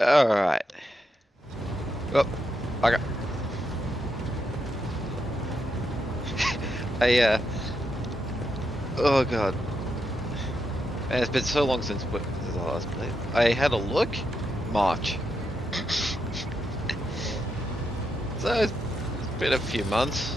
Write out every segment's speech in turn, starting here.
Alright. Oh, I got... Oh god. Man, it's been so long since I last played. I had a look. March. So it's been a few months.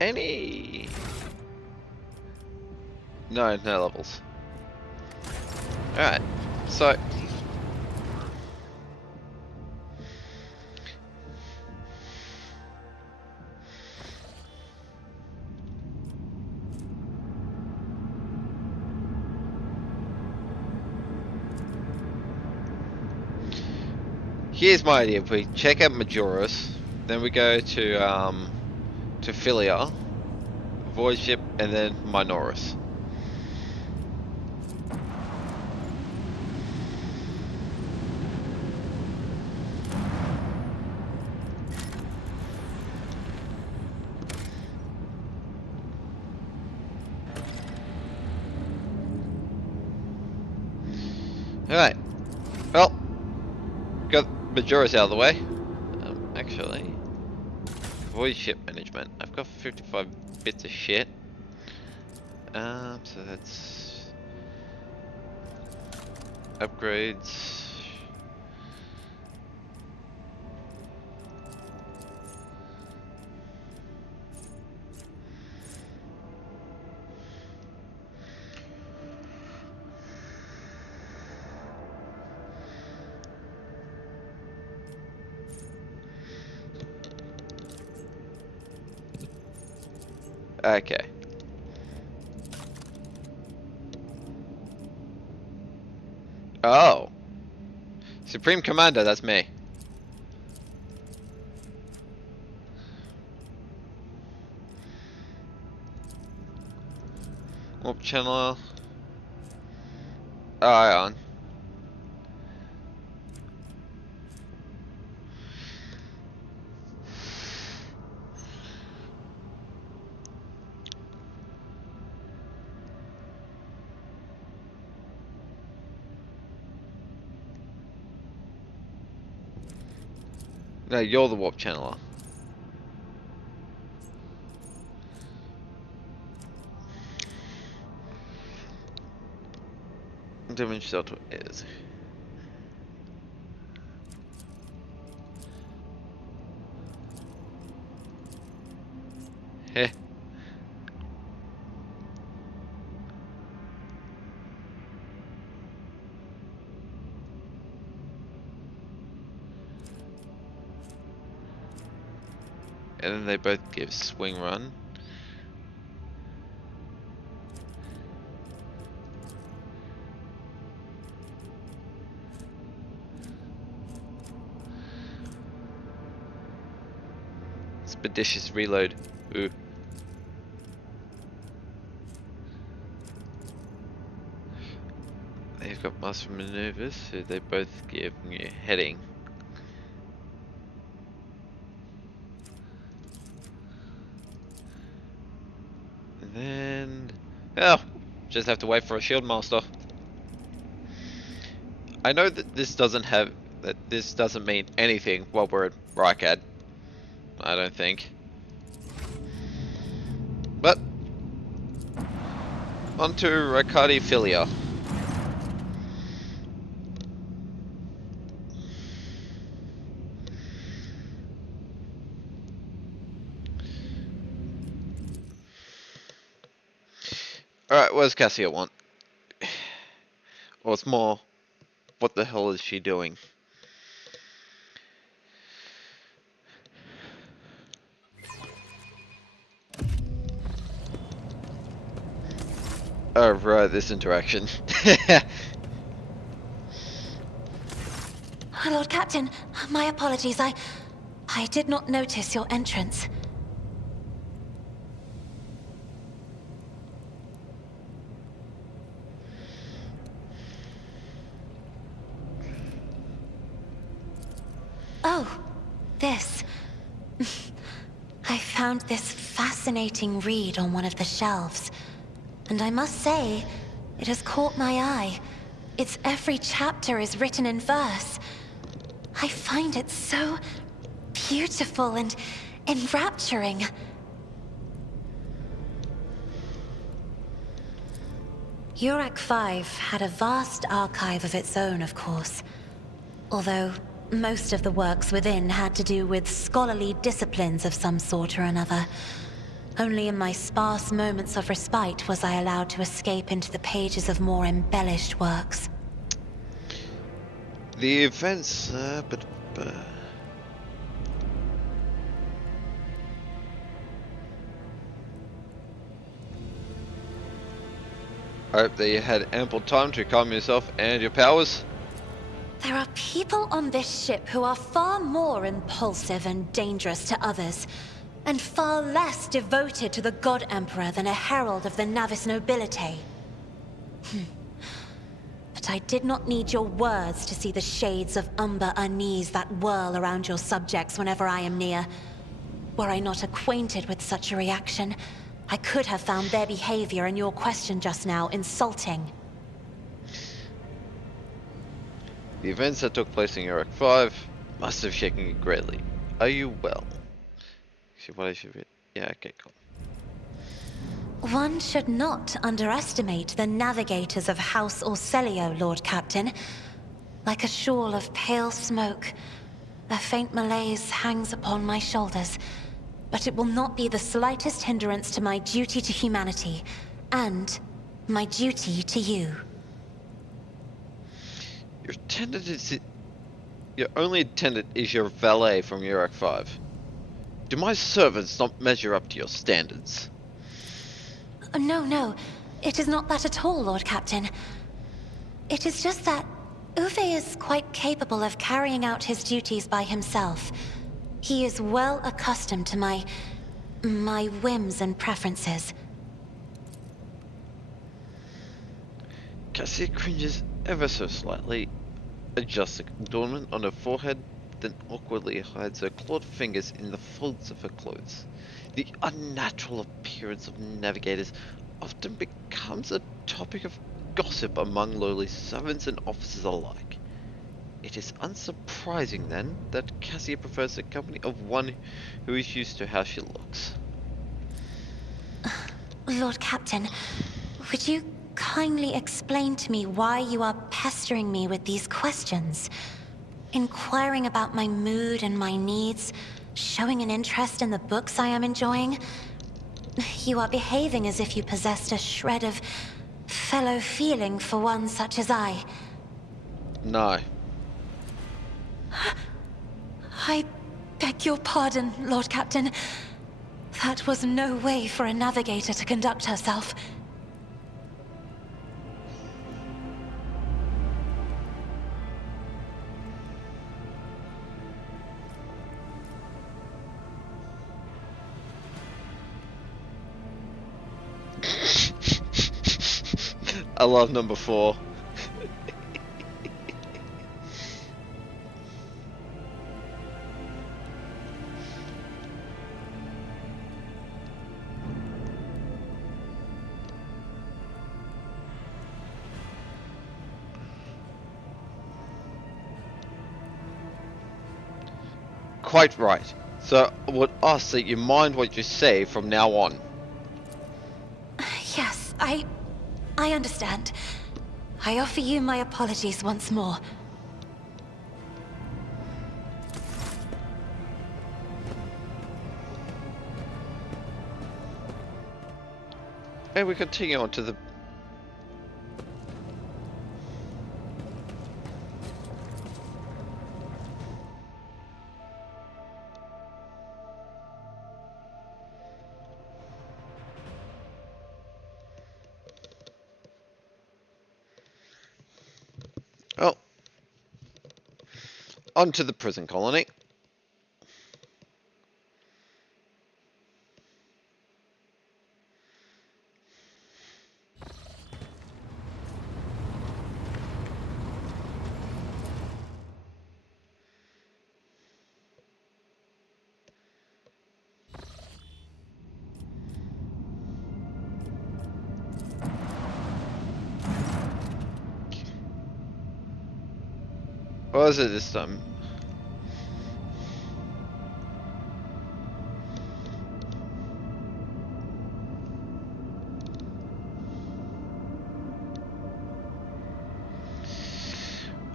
Any... No levels. Alright, so... Here's my idea. We check out Majoris, then we go to Philia, Void Ship, and then Minoris. Alright. Well, got Majoris out of the way. Actually, Void Ship Management. I've got 55 bits of shit. So that's... Upgrades. Okay. Oh. Supreme Commander, that's me. Warp Channeler. Ion. No, you're the warp channeler. Damage dealt is. Heh. And then they both give swing run. Expeditious reload. Ooh. They've got master maneuvers, so they both give new heading. And then... Oh, just have to wait for a shield master. I know that this doesn't mean anything while we're at Rykadi. I don't think. But on to Rykadi Philia. Alright, what does Cassia want? Or it's more, what the hell is she doing? Oh right, this interaction. Lord Captain, my apologies. I did not notice your entrance. Oh, this. I found this fascinating read on one of the shelves, and I must say, it has caught my eye. Its every chapter is written in verse. I find it so beautiful and enrapturing. VIII had a vast archive of its own, of course. Although most of the works within had to do with scholarly disciplines of some sort or another. Only in my sparse moments of respite was I allowed to escape into the pages of more embellished works. The events, I hope that you had ample time to calm yourself and your powers. There are people on this ship who are far more impulsive and dangerous to others, and far less devoted to the God Emperor than a herald of the Navis nobility. But I did not need your words to see the shades of umber unease that whirl around your subjects whenever I am near. Were I not acquainted with such a reaction, I could have found their behavior in your question just now insulting. The events that took place in VIII must have shaken you greatly. Are you well? See what I should read? Yeah, okay, cool. One should not underestimate the navigators of House Orselio, Lord Captain. Like a shawl of pale smoke, a faint malaise hangs upon my shoulders, but it will not be the slightest hindrance to my duty to humanity, and my duty to you. Your only attendant is your valet from VIII. Do my servants not measure up to your standards? No, it is not that at all, Lord Captain. It is just that Uwe is quite capable of carrying out his duties by himself. He is well accustomed to my whims and preferences. Cassia cringes ever so slightly, adjusts the adornment on her forehead, then awkwardly hides her clawed fingers in the folds of her clothes. The unnatural appearance of navigators often becomes a topic of gossip among lowly servants and officers alike. It is unsurprising, then, that Cassia prefers the company of one who is used to how she looks. Lord Captain, would you kindly explain to me why you are pestering me with these questions? Inquiring about my mood and my needs, showing an interest in the books I am enjoying. You are behaving as if you possessed a shred of fellow feeling for one such as I. No. I beg your pardon, Lord Captain. That was no way for a navigator to conduct herself. I love number 4. Quite right. So I would ask that you mind what you say from now on. Yes, I understand. I offer you my apologies once more. And we continue on to the... Oh. On to the prison colony. What was it this time?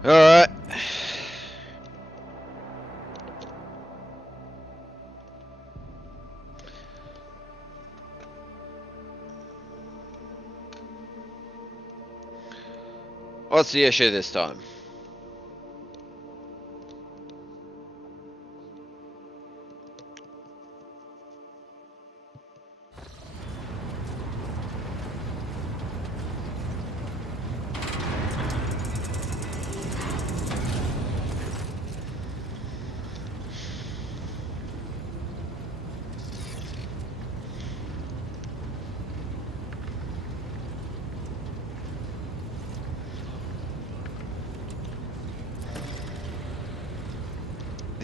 Alright. What's the issue this time?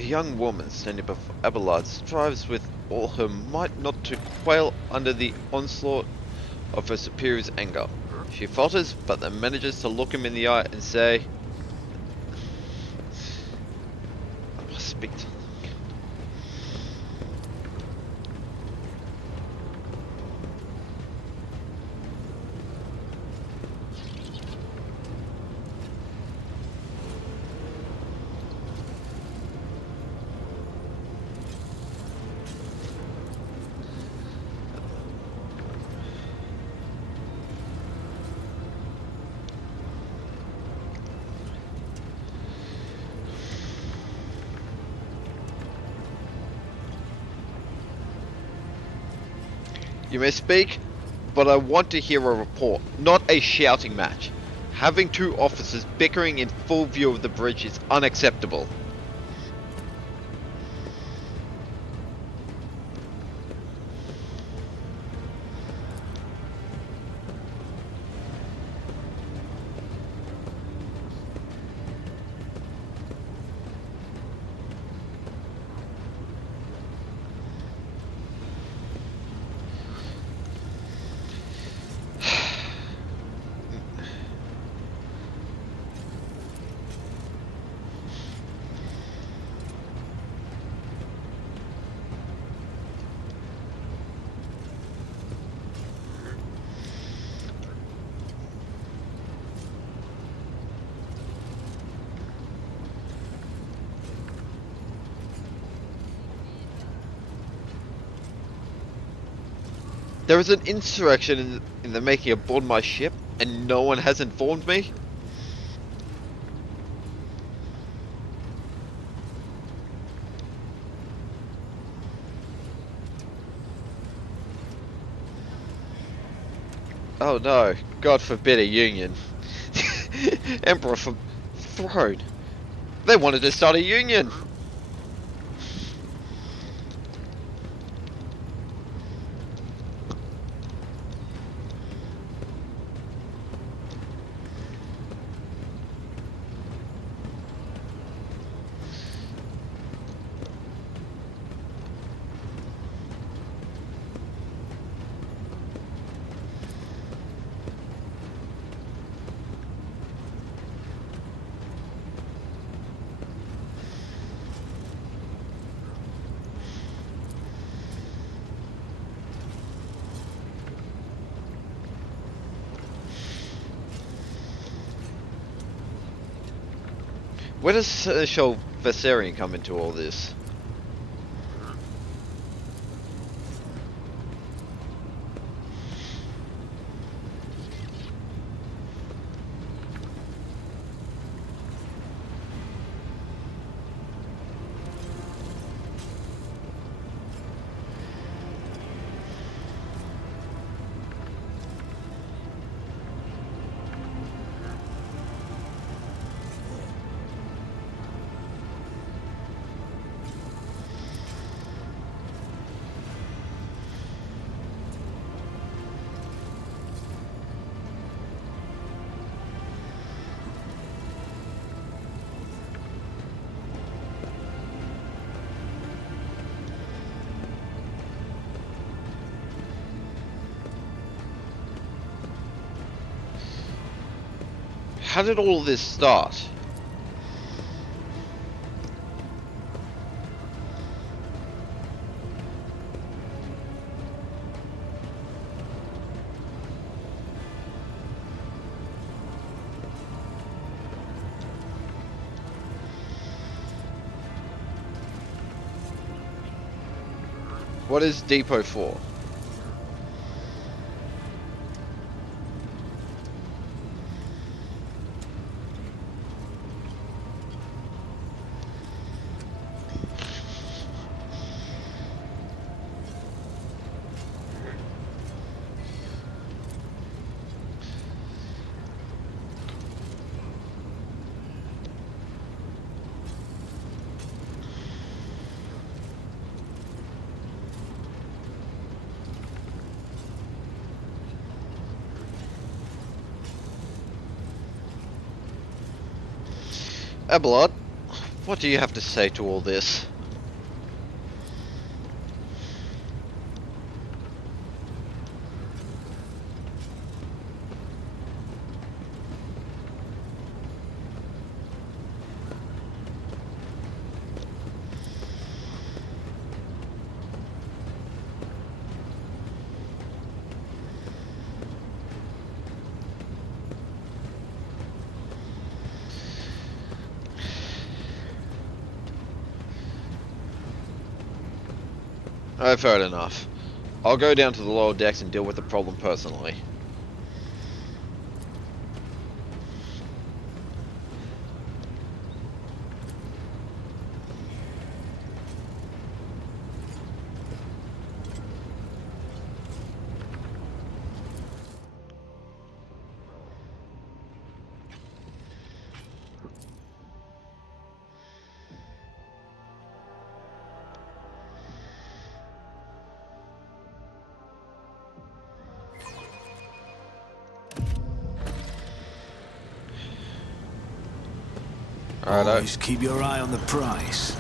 The young woman standing before Abelard strives with all her might not to quail under the onslaught of her superior's anger. She falters, but then manages to look him in the eye and say, I must speak to You may speak, but I want to hear a report, not a shouting match. Having two officers bickering in full view of the bridge is unacceptable. There is an insurrection in the making aboard my ship, and no one has informed me? Oh no, God forbid a union. Emperor from throne. They wanted to start a union! Where does Seneschal Viserion come into all this? How did all this start? What is Depot for? Abelard, what do you have to say to all this? I've heard enough. I'll go down to the lower decks and deal with the problem personally. Alright, Always keep your eye on the price.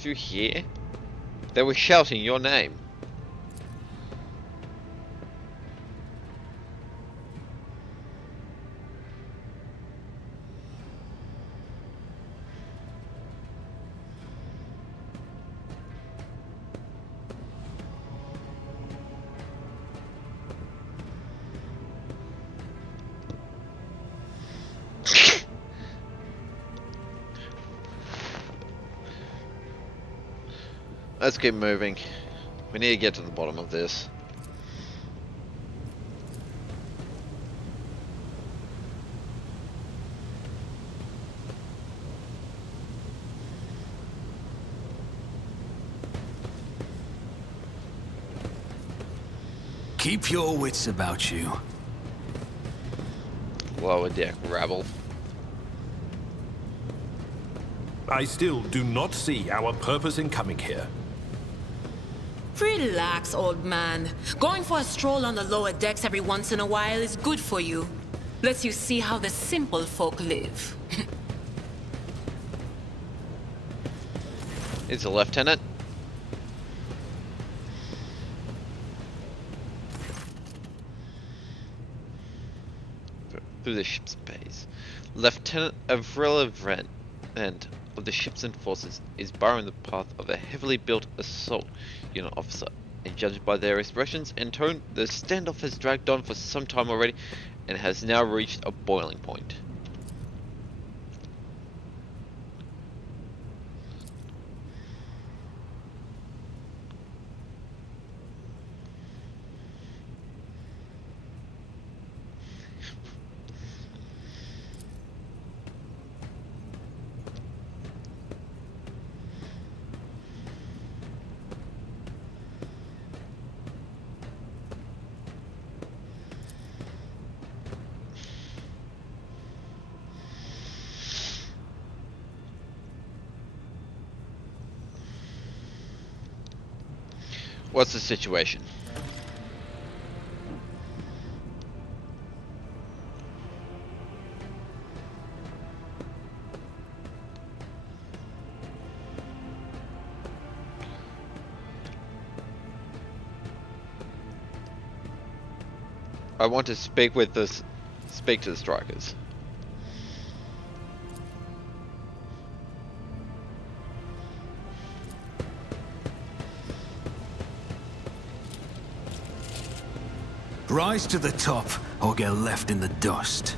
did you hear? They were shouting your name. Let's keep moving. We need to get to the bottom of this. Keep your wits about you. Lower deck rabble. I still do not see our purpose in coming here. Relax, old man. Going for a stroll on the lower decks every once in a while is good for you. Lets you see how the simple folk live. It's a lieutenant. Through the ship's bays. Lieutenant Avril Vrent and of the ships and forces is barring the path of a heavily built assault unit officer, and judged by their expressions and tone, the standoff has dragged on for some time already and has now reached a boiling point. What's the situation? I want to speak speak to the strikers. Rise to the top, or get left in the dust.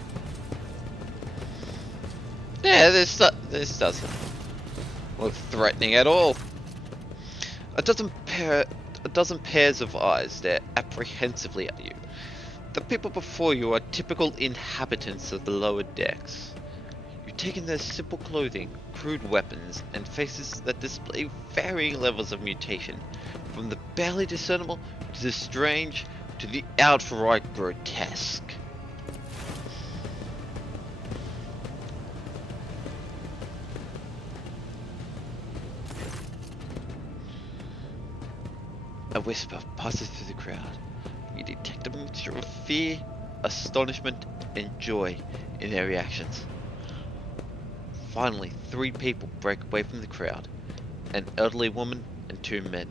Yeah, this doesn't look threatening at all. A dozen pairs of eyes stare apprehensively at you. The people before you are typical inhabitants of the lower decks. You take in their simple clothing, crude weapons, and faces that display varying levels of mutation, from the barely discernible to the strange to the outright grotesque. A whisper passes through the crowd. You detect a mixture of fear, astonishment, and joy in their reactions. Finally, 3 people break away from the crowd. An elderly woman and 2 men.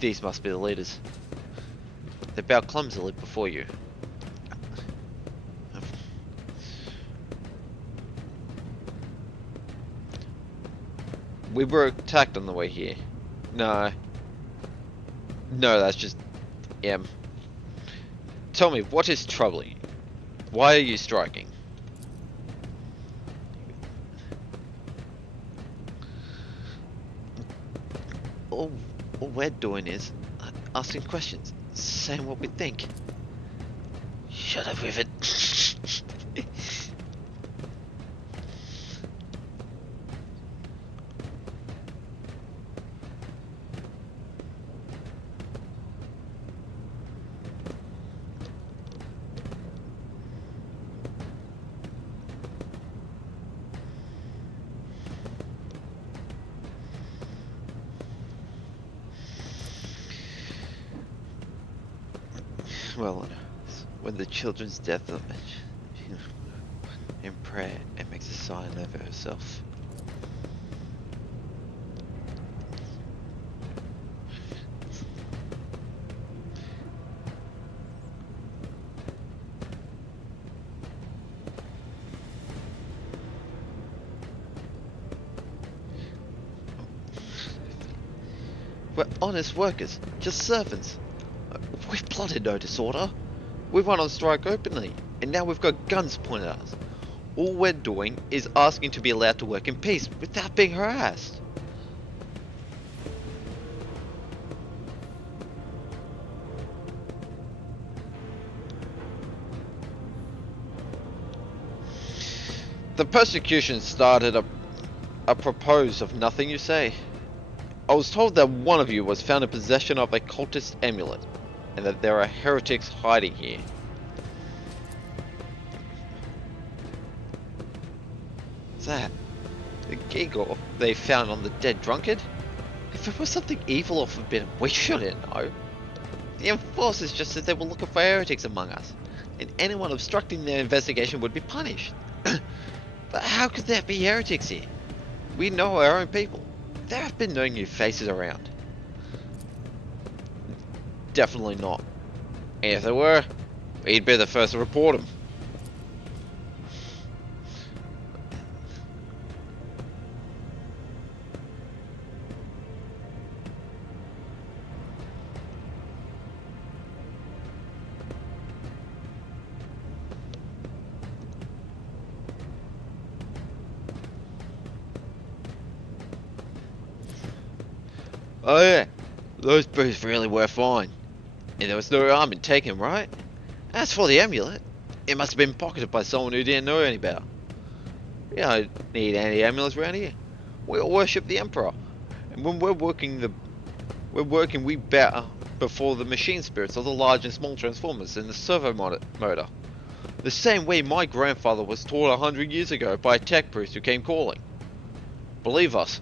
These must be the leaders. They bow clumsily before you. We were attacked on the way here. No, that's just M. Tell me, what is troubling you? Why are you striking? All we're doing is asking questions, saying what we think. Shut up with it. Well, when the children's death are mentioned, in prayer, it makes a sign over herself. We're honest workers, just servants. We've plotted no disorder. We went on strike openly, and now we've got guns pointed at us. All we're doing is asking to be allowed to work in peace without being harassed. The persecution started apropos of nothing you say. I was told that one of you was found in possession of a cultist amulet, and that there are heretics hiding here. What's that? The giggle they found on the dead drunkard? If it was something evil or forbidden, we shouldn't know. The enforcers just said they were looking for heretics among us, and anyone obstructing their investigation would be punished. But how could there be heretics here? We know our own people. There have been no new faces around. Definitely not. And if there were, we'd be the first to report them. Oh yeah, those boots really were fine. And there was no harm in taking them, right? As for the amulet, it must have been pocketed by someone who didn't know any about. We don't need any amulets around here. We all worship the Emperor. And when we're working we bow before the machine spirits of the large and small transformers in the servo motor. The same way my grandfather was taught 100 years ago by a tech priest who came calling. Believe us,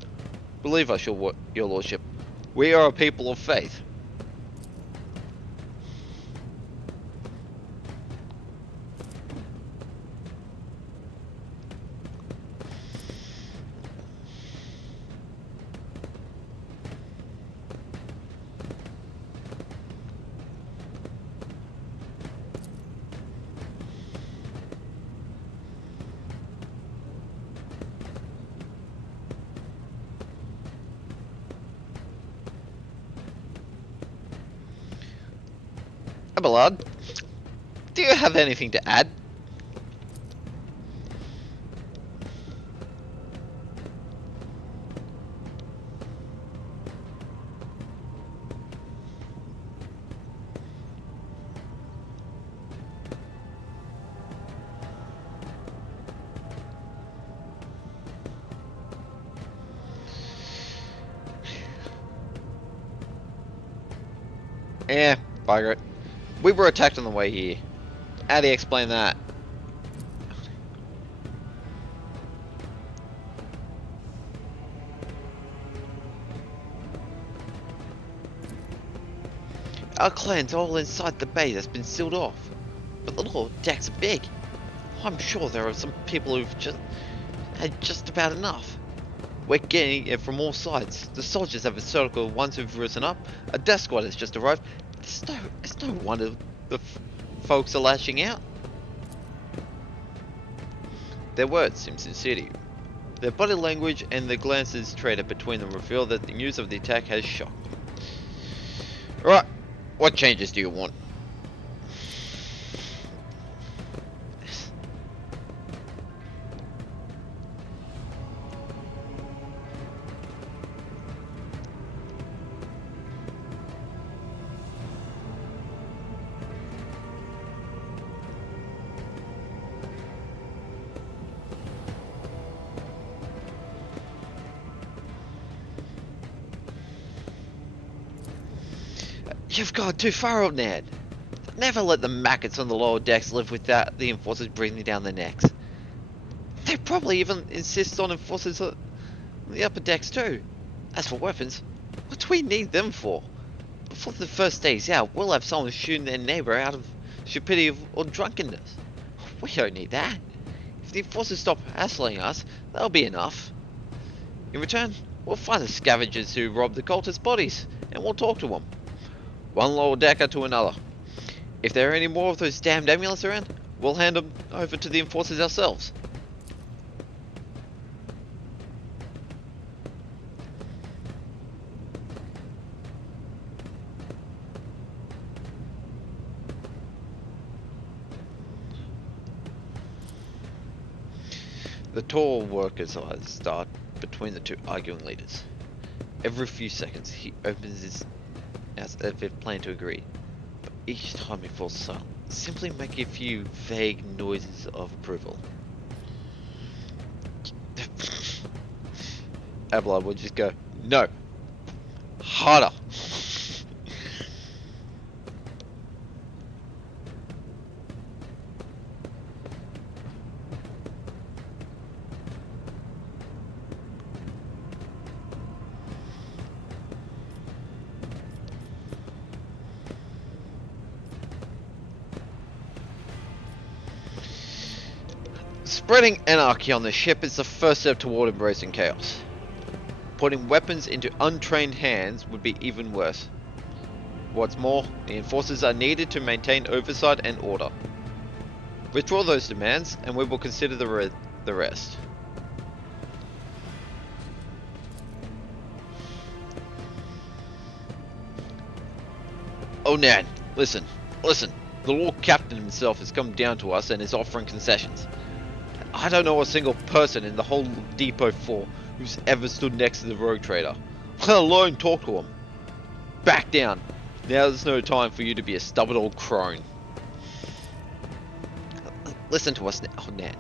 your lordship. We are a people of faith. Archibald, do you have anything to add? Yeah, bugger it. We were attacked on the way here. How do you explain that? Our clan's all inside the bay that's been sealed off. But the lower decks are big. I'm sure there are some people who've just had just about enough. We're getting it from all sides. The soldiers have circled the ones who've risen up. A death squad has just arrived. It's no wonder the folks are lashing out. Their words seem sincere to you. Their body language and the glances traded between them reveal that the news of the attack has shocked them. Right, what changes do you want? You've gone too far, old Ned. Never let the maggots on the lower decks live without the enforcers breathing down their necks. They probably even insist on enforcers on the upper decks too. As for weapons, what do we need them for? Before the first day's out, we'll have someone shooting their neighbour out of stupidity or drunkenness. We don't need that. If the enforcers stop hassling us, that'll be enough. In return, we'll find the scavengers who robbed the cultists' bodies, and we'll talk to them. One lower decker to another. If there are any more of those damned amulets around, we'll hand them over to the enforcers ourselves. The tall worker's eyes start between the two arguing leaders. Every few seconds, he opens his as if it planned to agree, but each time he falls silent, simply making a few vague noises of approval. Archibald would just go, no, harder. Spreading anarchy on the ship is the first step toward embracing chaos. Putting weapons into untrained hands would be even worse. What's more, the enforcers are needed to maintain oversight and order. Withdraw those demands, and we will consider the rest. Oh Nan, listen. The Lord Captain himself has come down to us and is offering concessions. I don't know a single person in the whole Depot 4 who's ever stood next to the rogue trader, let alone talk to him. Back down. Now's no time for you to be a stubborn old crone. Listen to us now, Nan.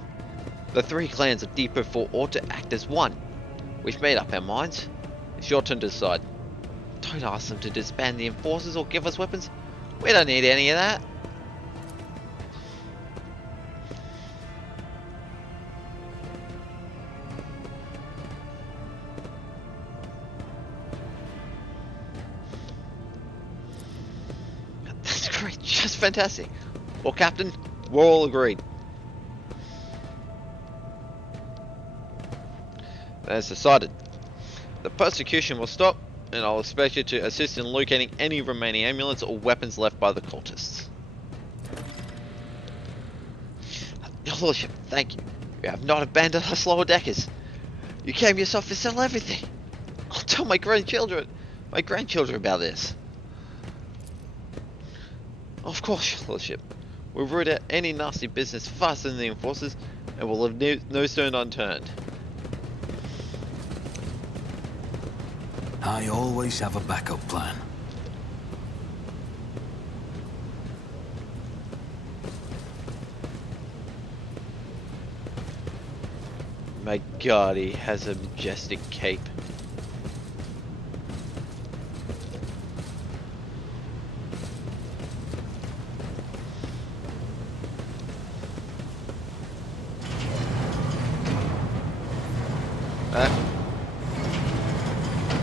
The three clans of Depot 4 ought to act as one. We've made up our minds. It's your turn to decide. Don't ask them to disband the enforcers or give us weapons. We don't need any of that. Just fantastic. Well, Captain, we're all agreed. As decided, the persecution will stop, and I'll expect you to assist in locating any remaining amulets or weapons left by the cultists. Your Lordship, thank you. You have not abandoned us lower deckers. You came yourself to sell everything. I'll tell my grandchildren about this. Of course, your lordship. We'll root out any nasty business faster than the enforcers, and we'll leave no stone unturned. I always have a backup plan. My god, he has a majestic cape.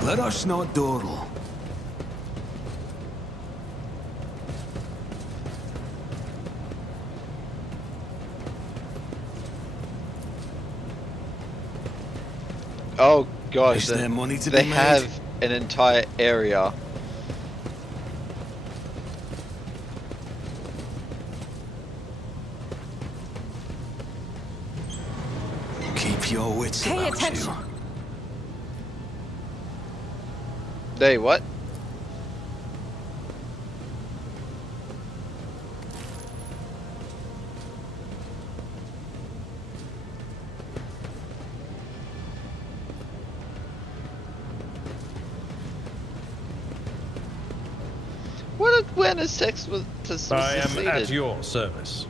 Let us not dawdle. Oh gosh, Is there money to they be made? have an entire area. Keep your wits Pay about attention. you. They what? What when a sex was I am succeeded? at your service.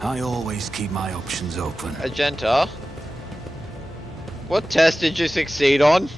I always keep my options open. Agenta? What test did you succeed on?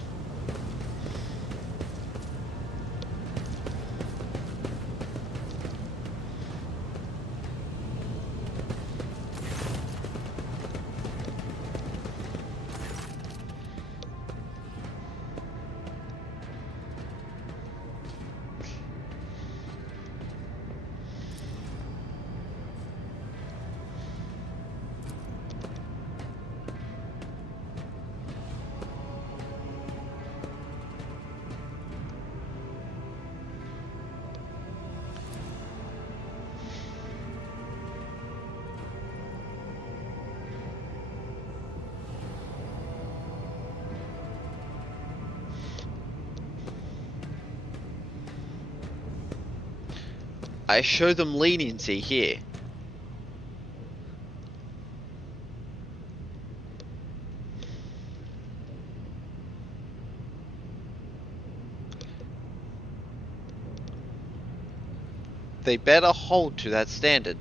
I show them leniency here. They better hold to that standard.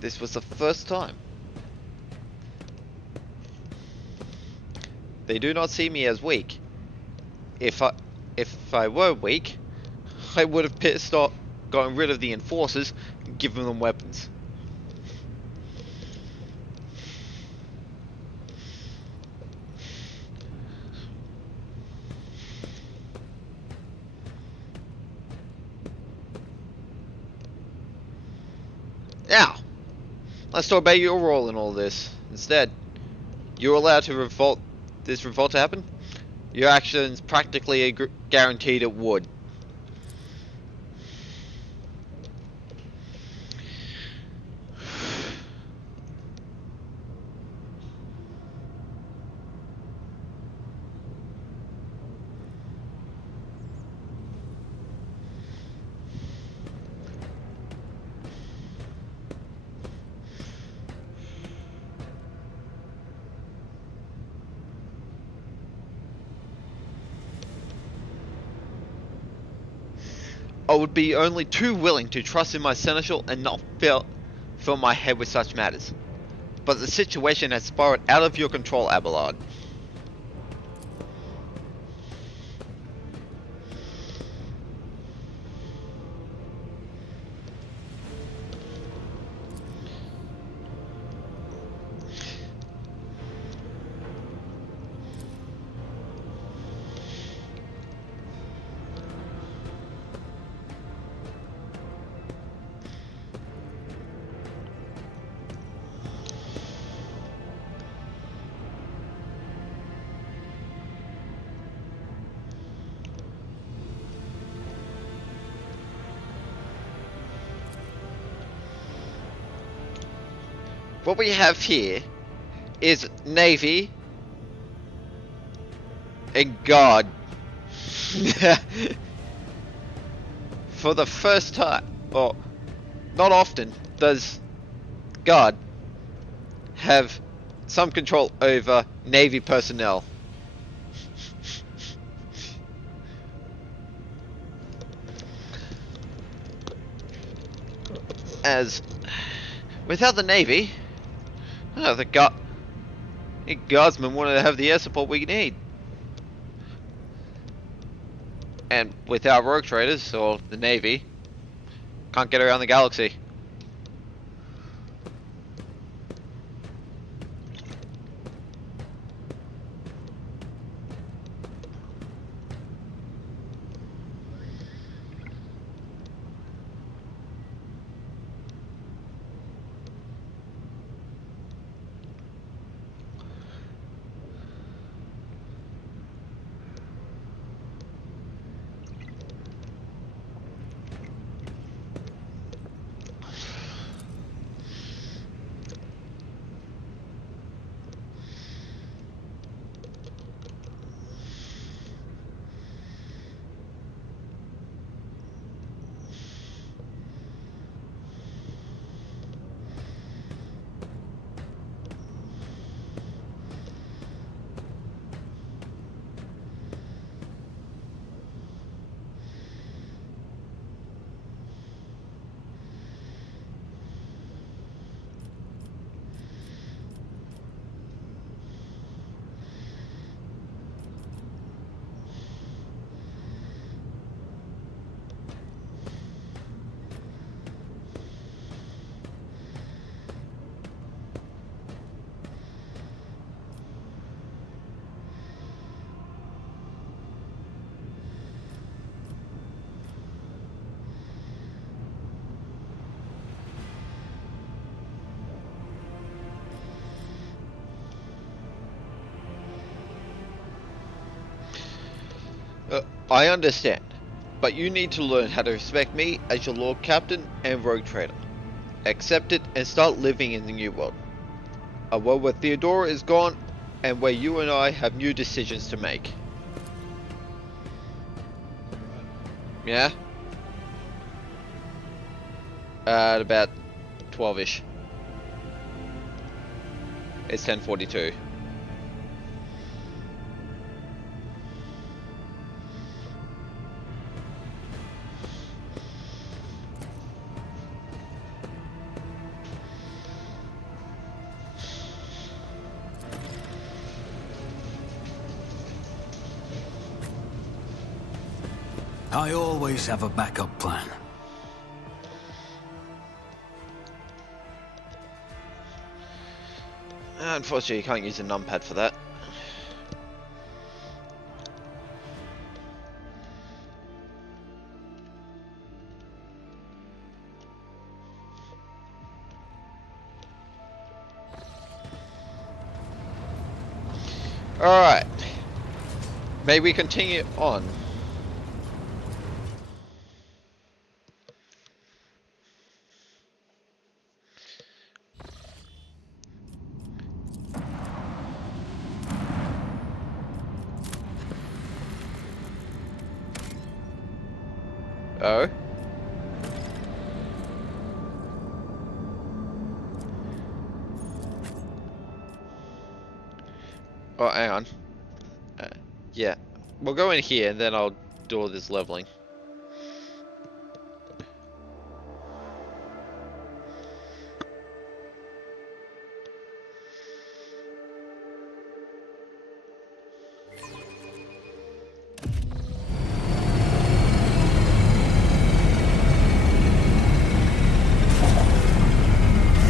This was the first time. They do not see me as weak. If I were weak, I would have pissed off, gotten rid of the enforcers, and given them weapons. Now, let's talk about your role in all this. Instead, you're allowed to revolt. This revolt to happen. Your actions practically guaranteed it would. I would be only too willing to trust in my seneschal and not fill my head with such matters. But the situation has spiraled out of your control, Abelard. What we have here is Navy and God. For the first time, or not often, does God have some control over Navy personnel. As without the Navy, the guardsmen wanted to have the air support we need. And without rogue traders, or the Navy, can't get around the galaxy. I understand, but you need to learn how to respect me as your Lord Captain and Rogue Trader. Accept it and start living in the new world. A world where Theodora is gone and where you and I have new decisions to make. Yeah? At about 12ish. It's 10:42. I always have a backup plan. Unfortunately, you can't use a numpad for that. Alright. May we continue on? Oh? Oh, hang on. Yeah. We'll go in here and then I'll do all this leveling.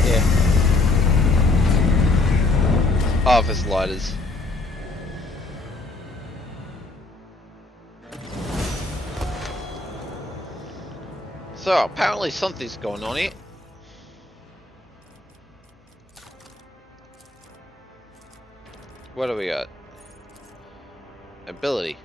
Yeah. Office lighters. So, apparently something's going on here. What do we got? Ability.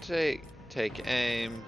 Take aim.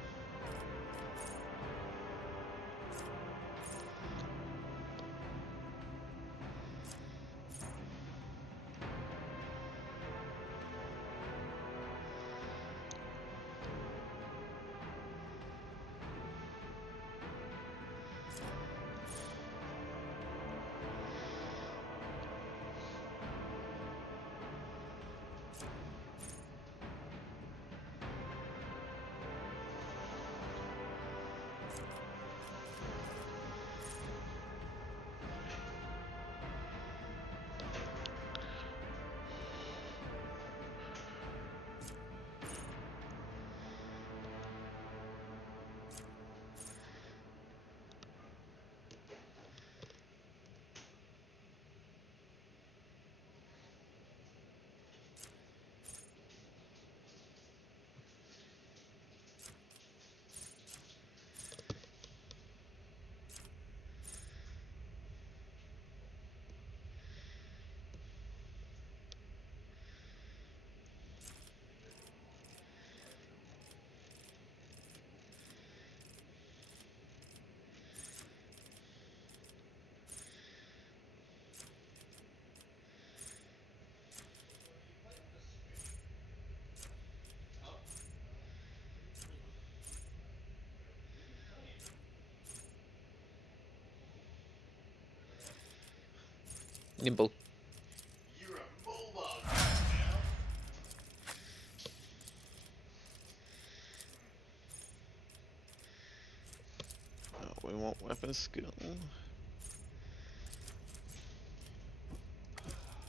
Nimble. Oh, we want weapon skill. I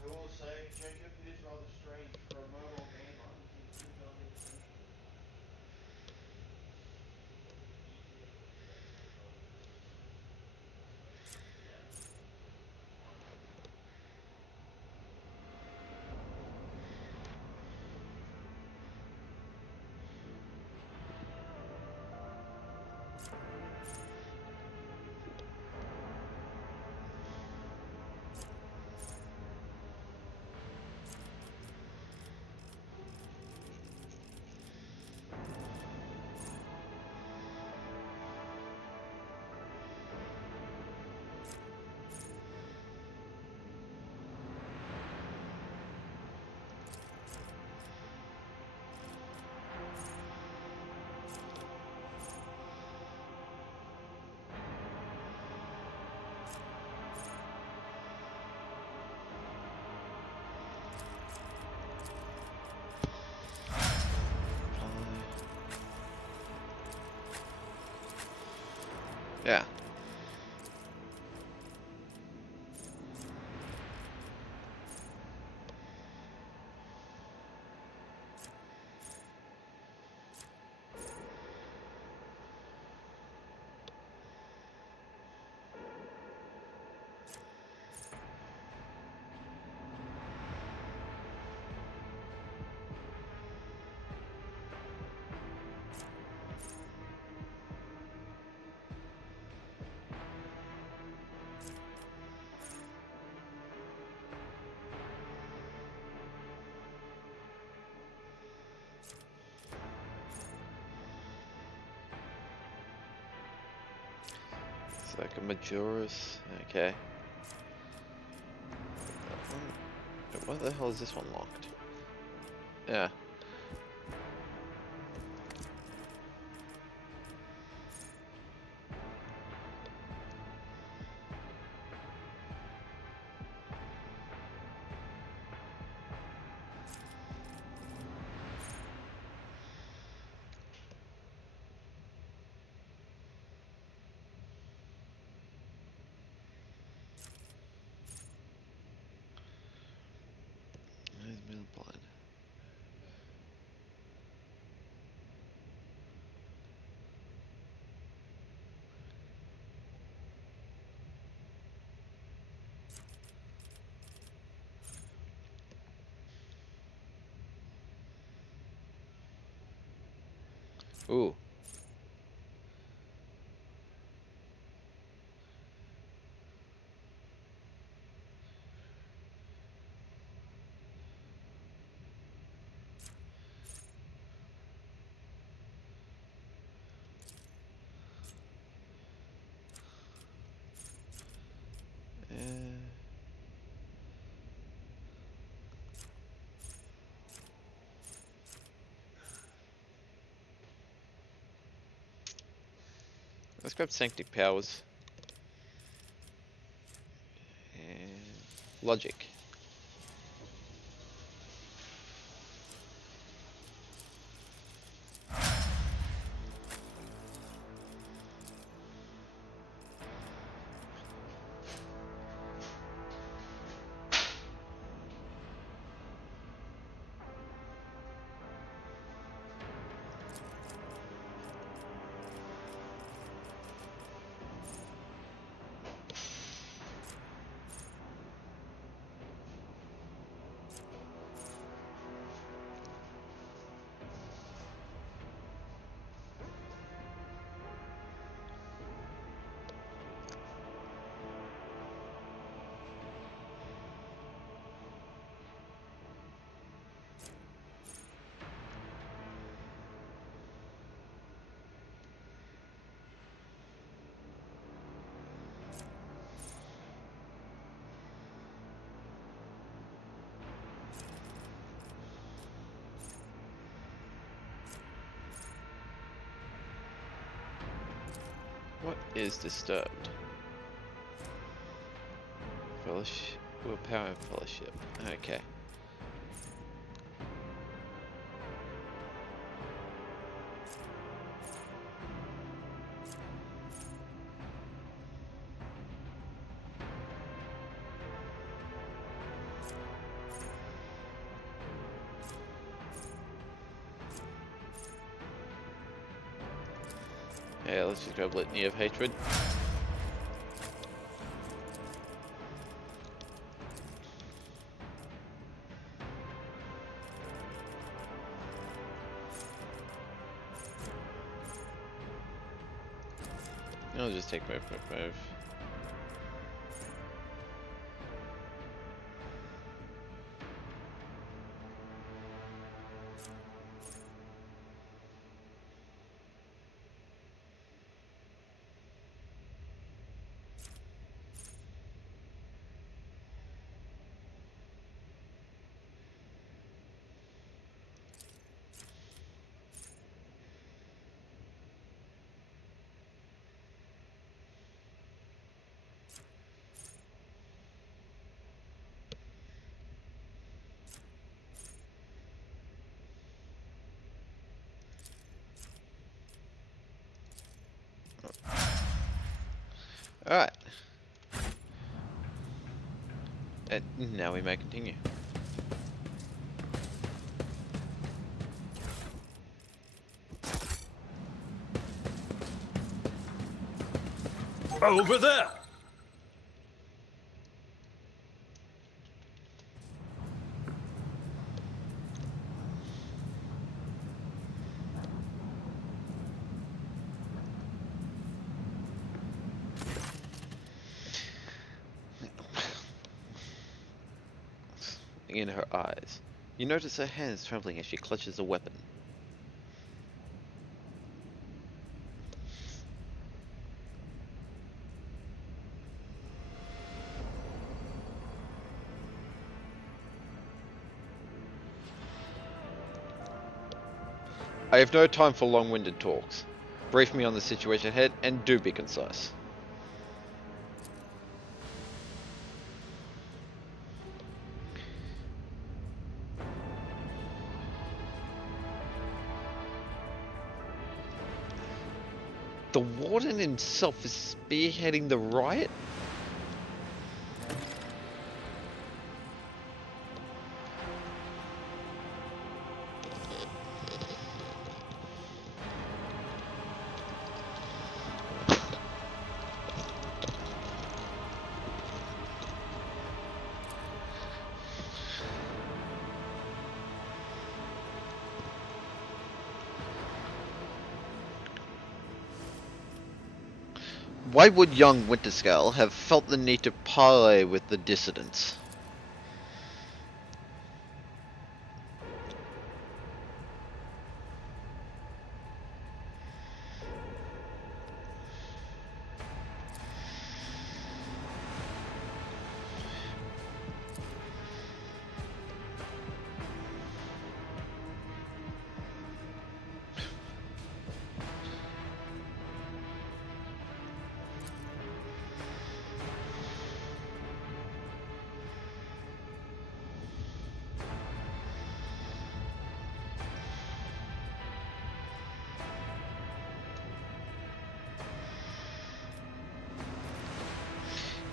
will say, Jacob, it is rather strange for a mobile gamer to keep two buildings in. Yeah. It's like a Majora's. Okay. Why the hell is this one locked? Yeah. Where's middle blind? Ooh. Let's grab Sanctity Powers. And Logic. What is disturbed? Fellowship, willpower and fellowship. Okay. Yeah, let's just grab Litany of Hatred. I'll just take move. Alright. And now we may continue. Over there! In her eyes, you notice her hands trembling as she clutches a weapon. I have no time for long-winded talks. Brief me on the situation ahead, and do be concise. The warden himself is spearheading the riot? Why would young Winterscale have felt the need to parley with the dissidents?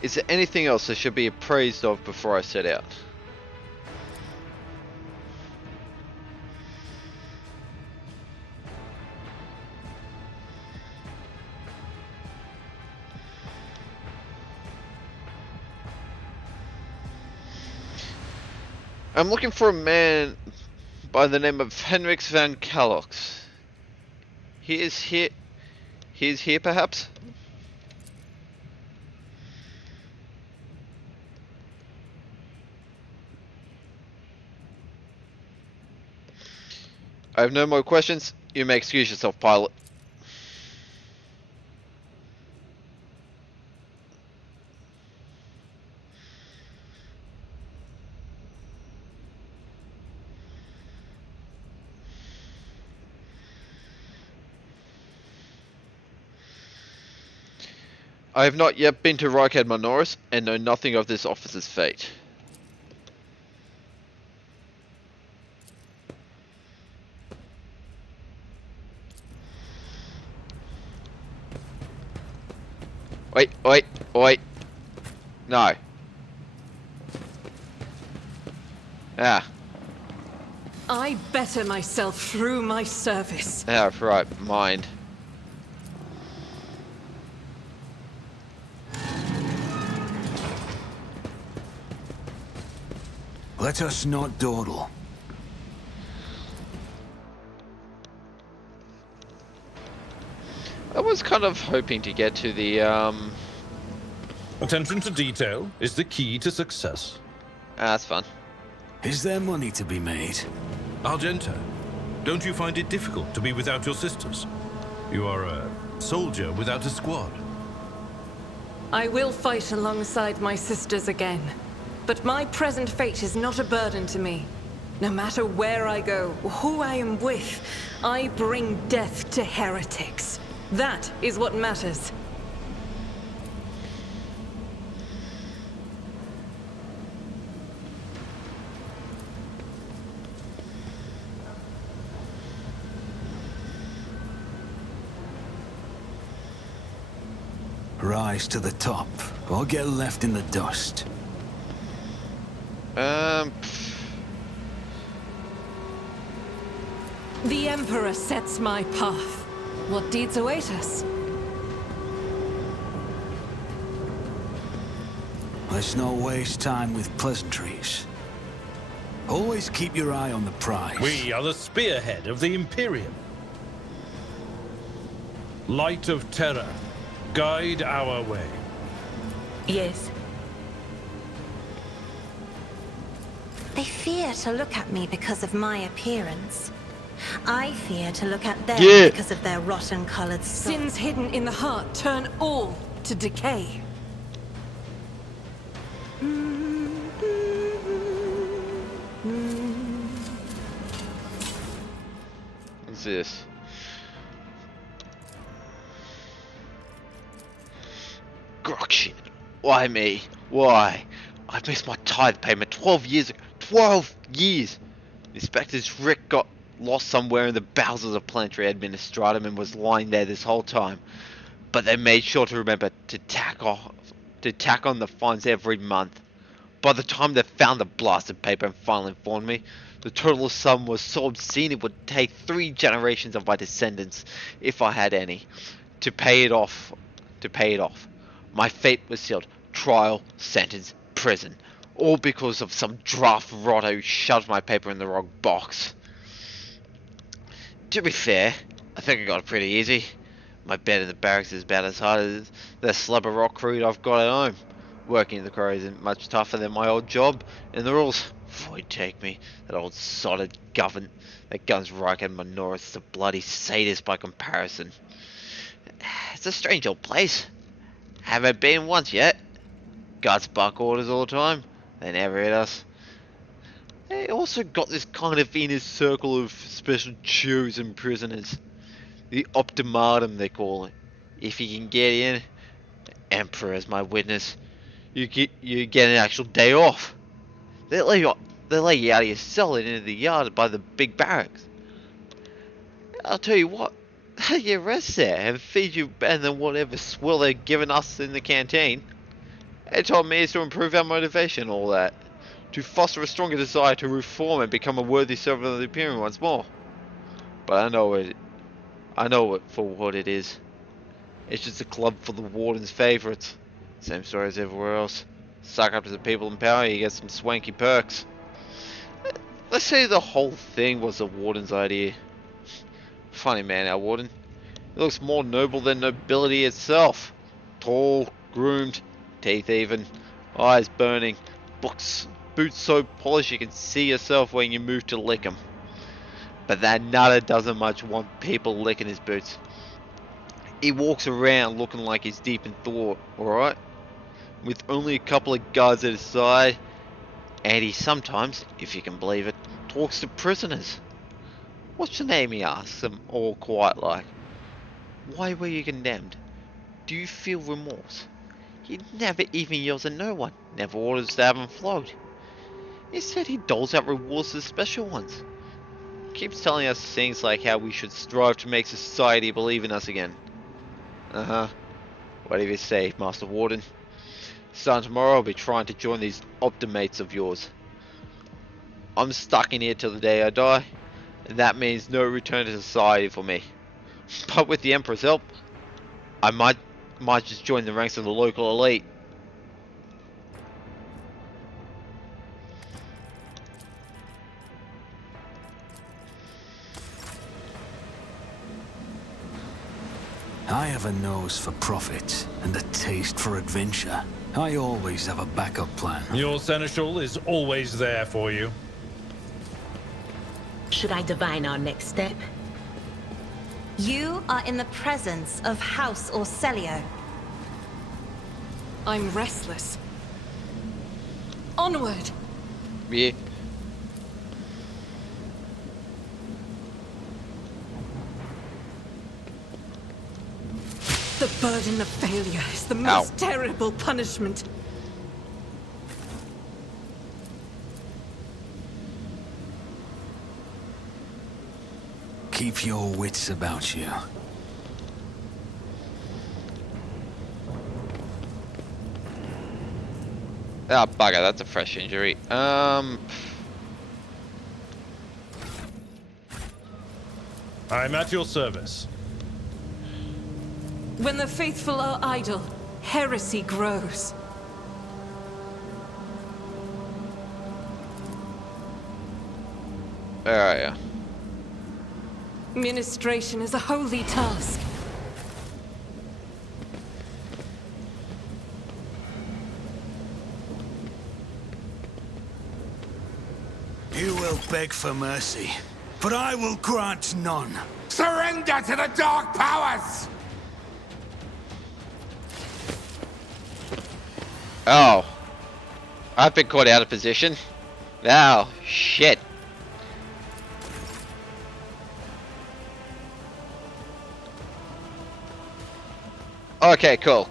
Is there anything else I should be appraised of before I set out? I'm looking for a man by the name of Henrix van Kallox. He is here. He is here, perhaps? I have no more questions. You may excuse yourself, pilot. I have not yet been to Rykadi Minoris and know nothing of this officer's fate. Wait. No. Ah, I better myself through my service. right, mind. Let us not dawdle. I was kind of hoping to get to the, Attention to detail is the key to success. that's fun. Is there money to be made? Argenta, don't you find it difficult to be without your sisters? You are a soldier without a squad. I will fight alongside my sisters again. But my present fate is not a burden to me. No matter where I go, or who I am with, I bring death to heretics. That is what matters. Rise to the top, or get left in the dust. The Emperor sets my path. What deeds await us? Let's not waste time with pleasantries. Always keep your eye on the prize. We are the spearhead of the Imperium. Light of terror, guide our way. Yes. They fear to look at me because of my appearance. I fear to look at them Yeah. because of their rotten-colored souls. Sins hidden in the heart turn all to decay. What's this? Grok shit. Why me? Why? I missed my tithe payment 12 years ago. 12 years! The Inspector's Rick got lost somewhere in the bowels of the planetary administratum and was lying there this whole time. But they made sure to remember to tack on the fines every month. By the time they found the blasted paper and finally informed me, the total sum was so obscene it would take 3 generations of my descendants, if I had any, to pay it off. My fate was sealed. Trial, sentence, prison. All because of some draft rotter who shoved my paper in the wrong box. To be fair, I think I got it pretty easy. My bed in the barracks is about as hard as the slab of rock crude I've got at home. Working in the quarry isn't much tougher than my old job, and the rules, void take me, that old sodded government that guns Rykadi Minoris is a bloody sadist by comparison. It's a strange old place. Haven't been once yet. Guards bark orders all the time. They never hit us. They also got this kind of inner circle of special chosen prisoners. The optimatum, they call it. If you can get in, Emperor as my witness, you get an actual day off. They lay you out of your cell and into the yard by the big barracks. I'll tell you what, you rest there and feed you better than whatever swill they're giving us in the canteen. They told me it's to improve our motivation and all that. To foster a stronger desire to reform and become a worthy servant of the Imperium once more. But I know it for what it is. It's just a club for the Warden's favourites. Same story as everywhere else. Suck up to the people in power, you get some swanky perks. Let's say the whole thing was the Warden's idea. Funny man, our Warden. He looks more noble than nobility itself. Tall, groomed, teeth even, eyes burning, boots so polished you can see yourself when you move to lick 'em. But that nutter doesn't much want people licking his boots. He walks around looking like he's deep in thought, alright? With only a couple of guards at his side, and he sometimes, if you can believe it, talks to prisoners. What's your name, he asks them, all quiet like. Why were you condemned? Do you feel remorse? He never even yells at no one, never orders to have him flogged. Instead he doles out rewards to the special ones. Keeps telling us things like how we should strive to make society believe in us again. Whatever you say, Master Warden. Starting tomorrow I'll be trying to join these optimates of yours. I'm stuck in here till the day I die, and that means no return to society for me. But with the Emperor's help, I might just join the ranks of the local elite. I have a nose for profit and a taste for adventure. I always have a backup plan. Your seneschal is always there for you. Should I divine our next step? You are in the presence of House Orcelio. I'm restless. Onward! Yeah. The burden of failure is the most terrible punishment. Keep your wits about you. Ah, bugger, that's a fresh injury. I'm at your service. When the faithful are idle, heresy grows. Yeah. Ministration is a holy task. You will beg for mercy, but I will grant none. Surrender to the dark powers! Oh. I've been caught out of position. Oh, shit. Okay, cool.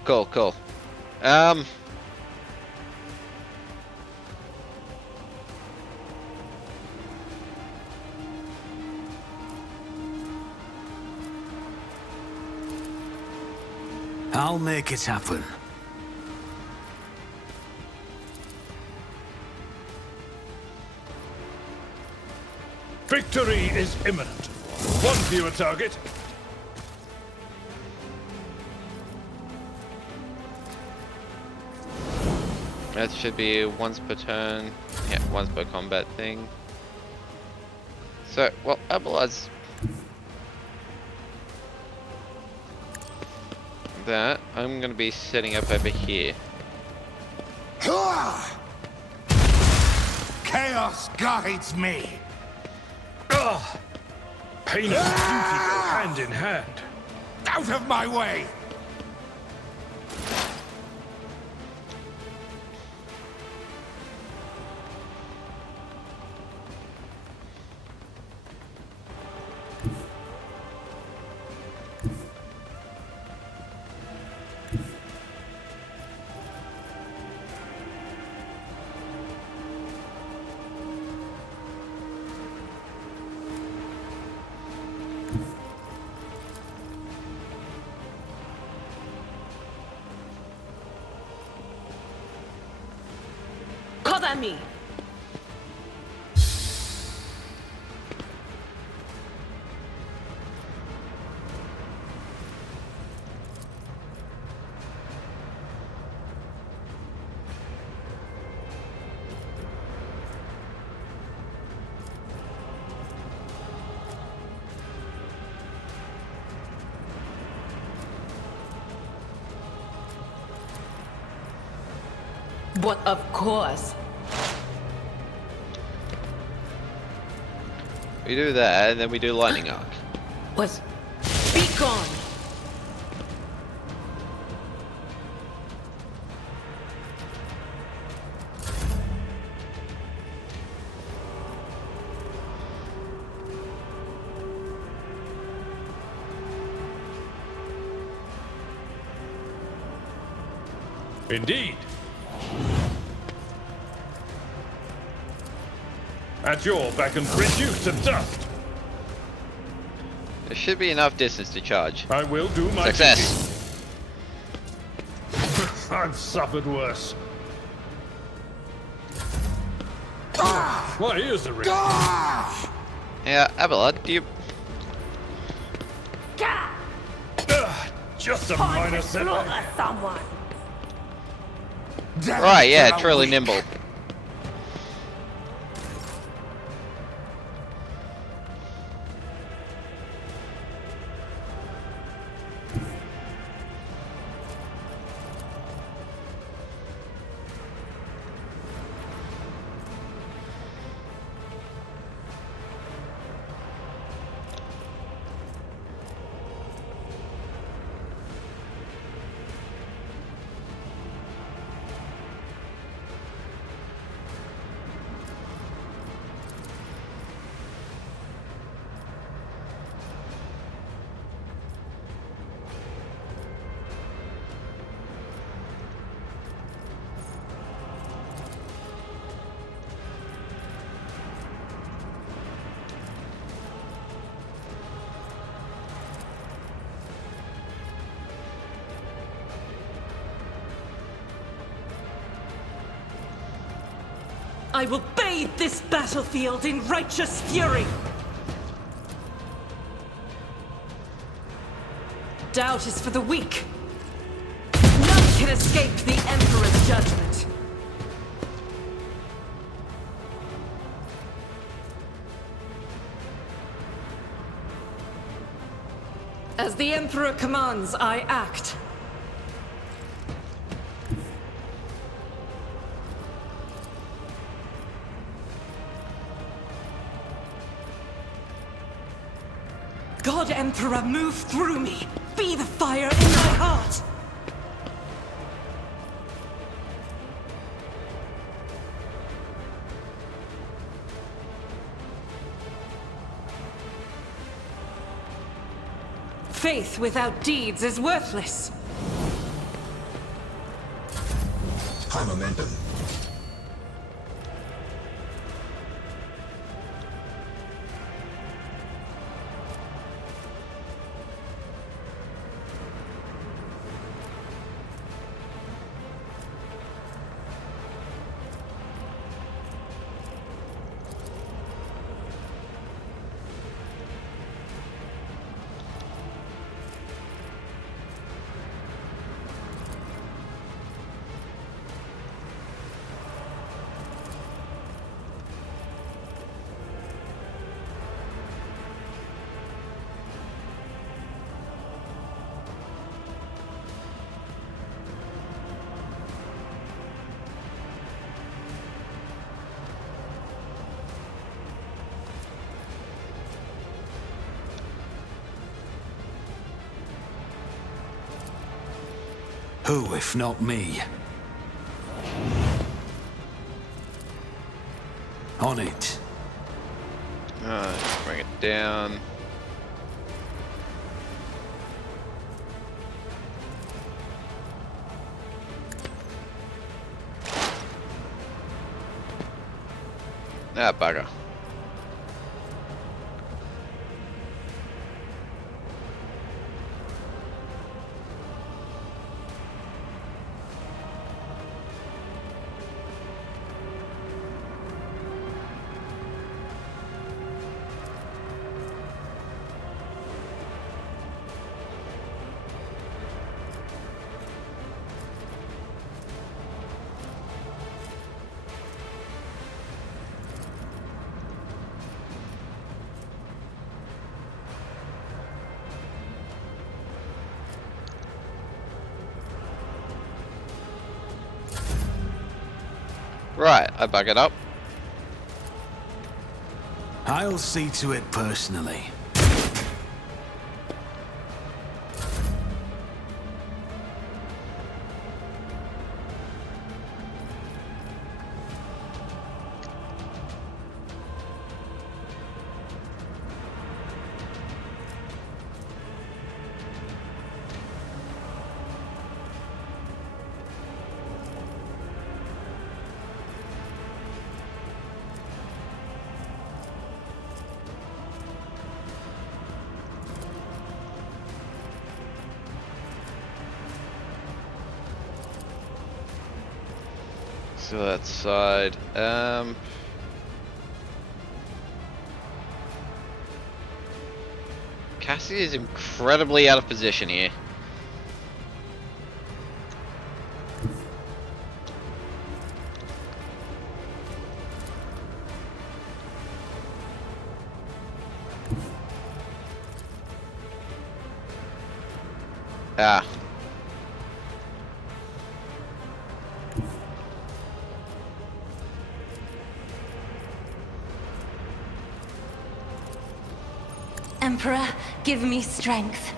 I'll make it happen. Victory is imminent. One fewer target. That should be once per turn. Yeah, once per combat thing. So, well, Abelard's that. I'm gonna be setting up over here. Chaos guides me. Pain and duty go hand in hand. Out of my way! Sammy. But of course. We do that, and then we do lightning arc. Was be gone. Indeed. At your beck and reduced to dust. There should be enough distance to charge. I will do my Success. duty. I've suffered worse. Why is the ring? Yeah, Abelard, do you... Just a minor setback. Someone. Right, yeah, truly nimble. I will bathe this battlefield in righteous fury! Doubt is for the weak. None can escape the Emperor's judgment. As the Emperor commands, I act. God, Emperor, move through me! Be the fire in my heart! Faith without deeds is worthless. High momentum. Who, if not me? On it. Let's bring it down. Ah, bugger. Right, I bug it up. I'll see to it personally. So that side. Cassie is incredibly out of position here. Ah. Emperor, give me strength.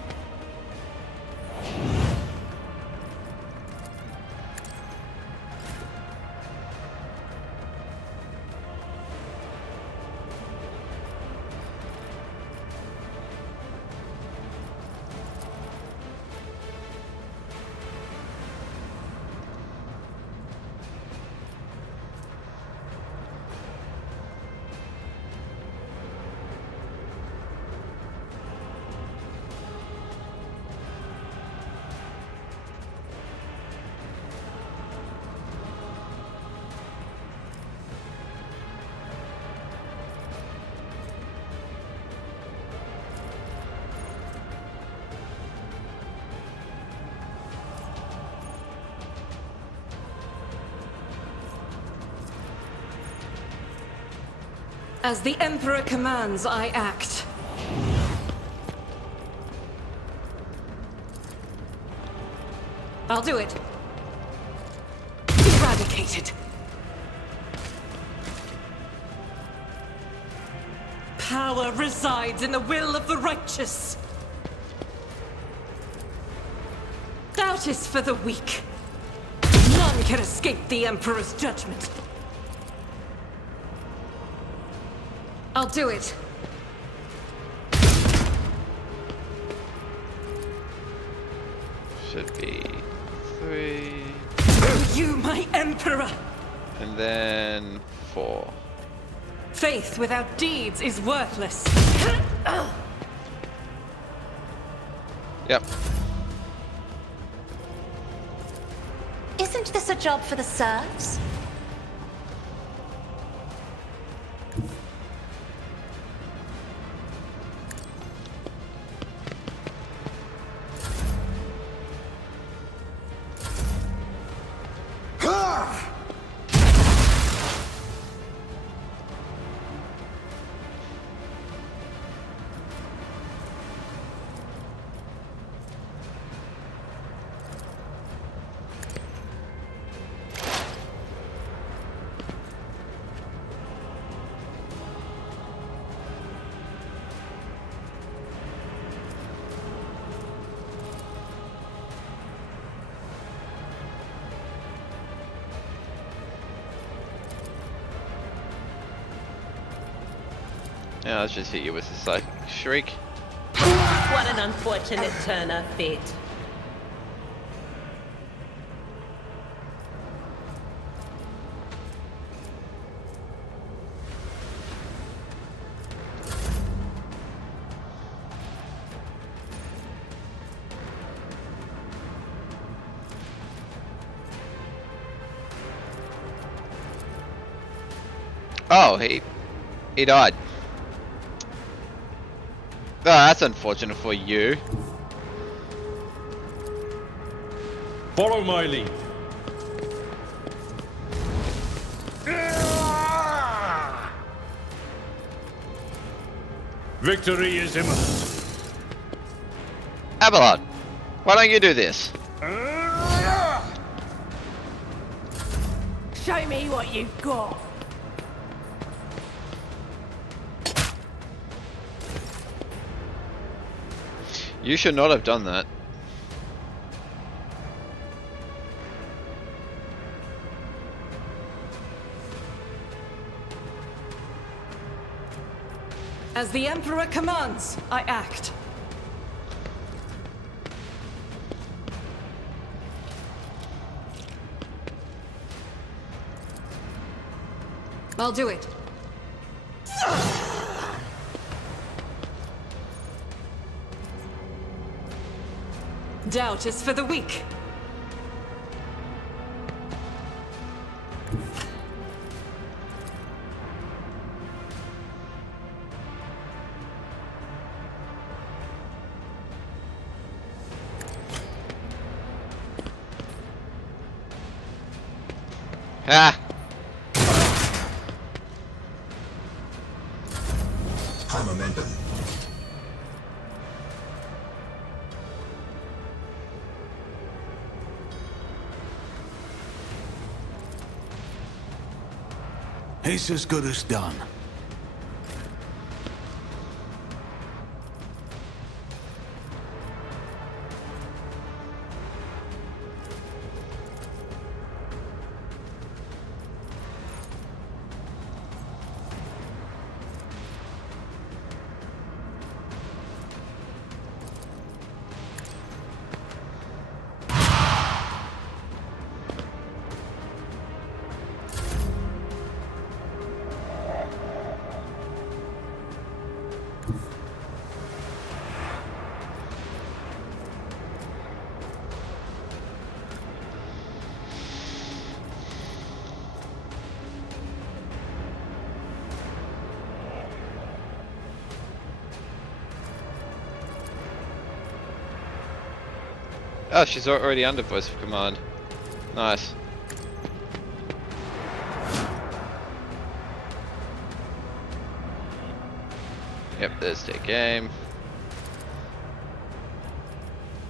As the Emperor commands, I act. I'll do it. Eradicated. Power resides in the will of the righteous. Doubt is for the weak. None can escape the Emperor's judgment. I'll do it. Should be 3. You, my Emperor! And then 4. Faith without deeds is worthless. Yep. Isn't this a job for the serfs? Yeah, let's just hit you with a psychic shriek. What an unfortunate turn of fate. Oh, he died. Oh, that's unfortunate for you. Follow my lead. Victory is imminent. Archibald, why don't you do this? Show me what you've got. You should not have done that. As the Emperor commands, I act. I'll do it. Doubt is for the weak. Ah! High momentum. It's as good as done. Oh, she's already under voice of command. Nice. Yep, there's the game.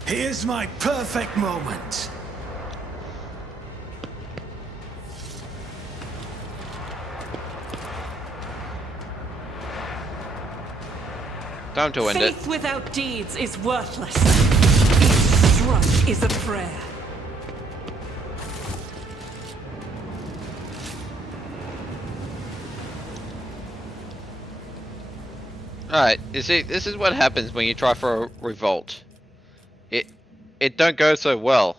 Here's my perfect moment. Time to end it. Faith without deeds is worthless. Each shrug is a prayer. Alright, you see, this is what happens when you try for a revolt. It don't go so well.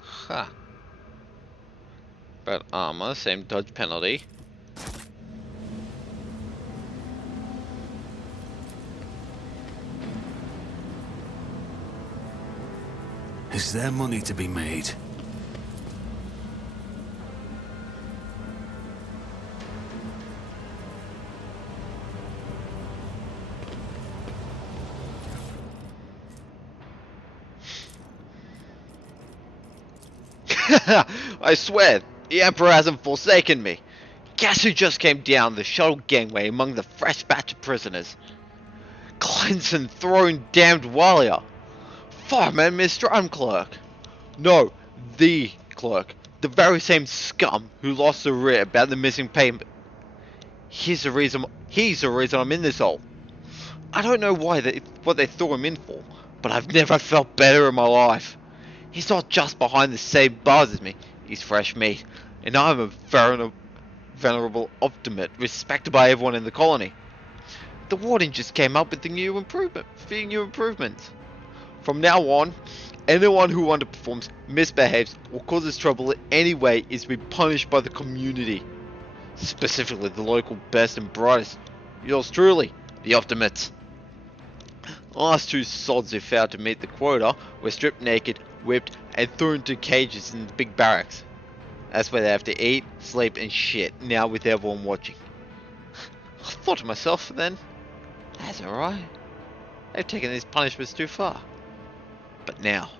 Huh. But armor, same dodge penalty. Is there money to be made? I swear, the Emperor hasn't forsaken me. Guess who just came down the shuttle gangway among the fresh batch of prisoners? Cleansing throne damned warrior. Fireman Mr. Unclerk. No, the clerk. The very same scum who lost the writ about the missing payment. He's the reason I'm in this hole. I don't know what they threw him in for, but I've never felt better in my life. He's not just behind the same bars as me, he's fresh meat, and I'm a venerable optimist, respected by everyone in the colony. The warden just came up with few new improvements. From now on, anyone who underperforms, misbehaves, or causes trouble in any way is to be punished by the community. Specifically the local best and brightest. Yours truly, the optimists. The last two sods who failed to meet the quota were stripped naked, whipped, and thrown into cages in the big barracks. That's where they have to eat, sleep, and shit, now with everyone watching. I thought to myself then, that's alright. They've taken these punishments too far. But now,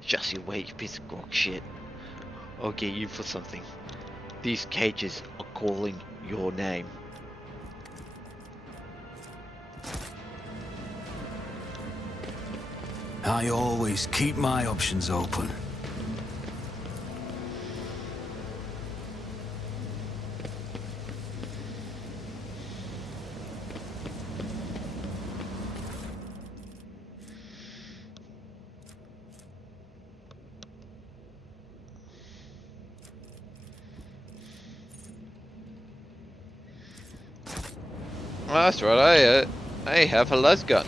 just you wait, you piece of grog shit. I'll get you for something. These cages are calling your name. I always keep my options open. Oh, that's right, I have a las gun.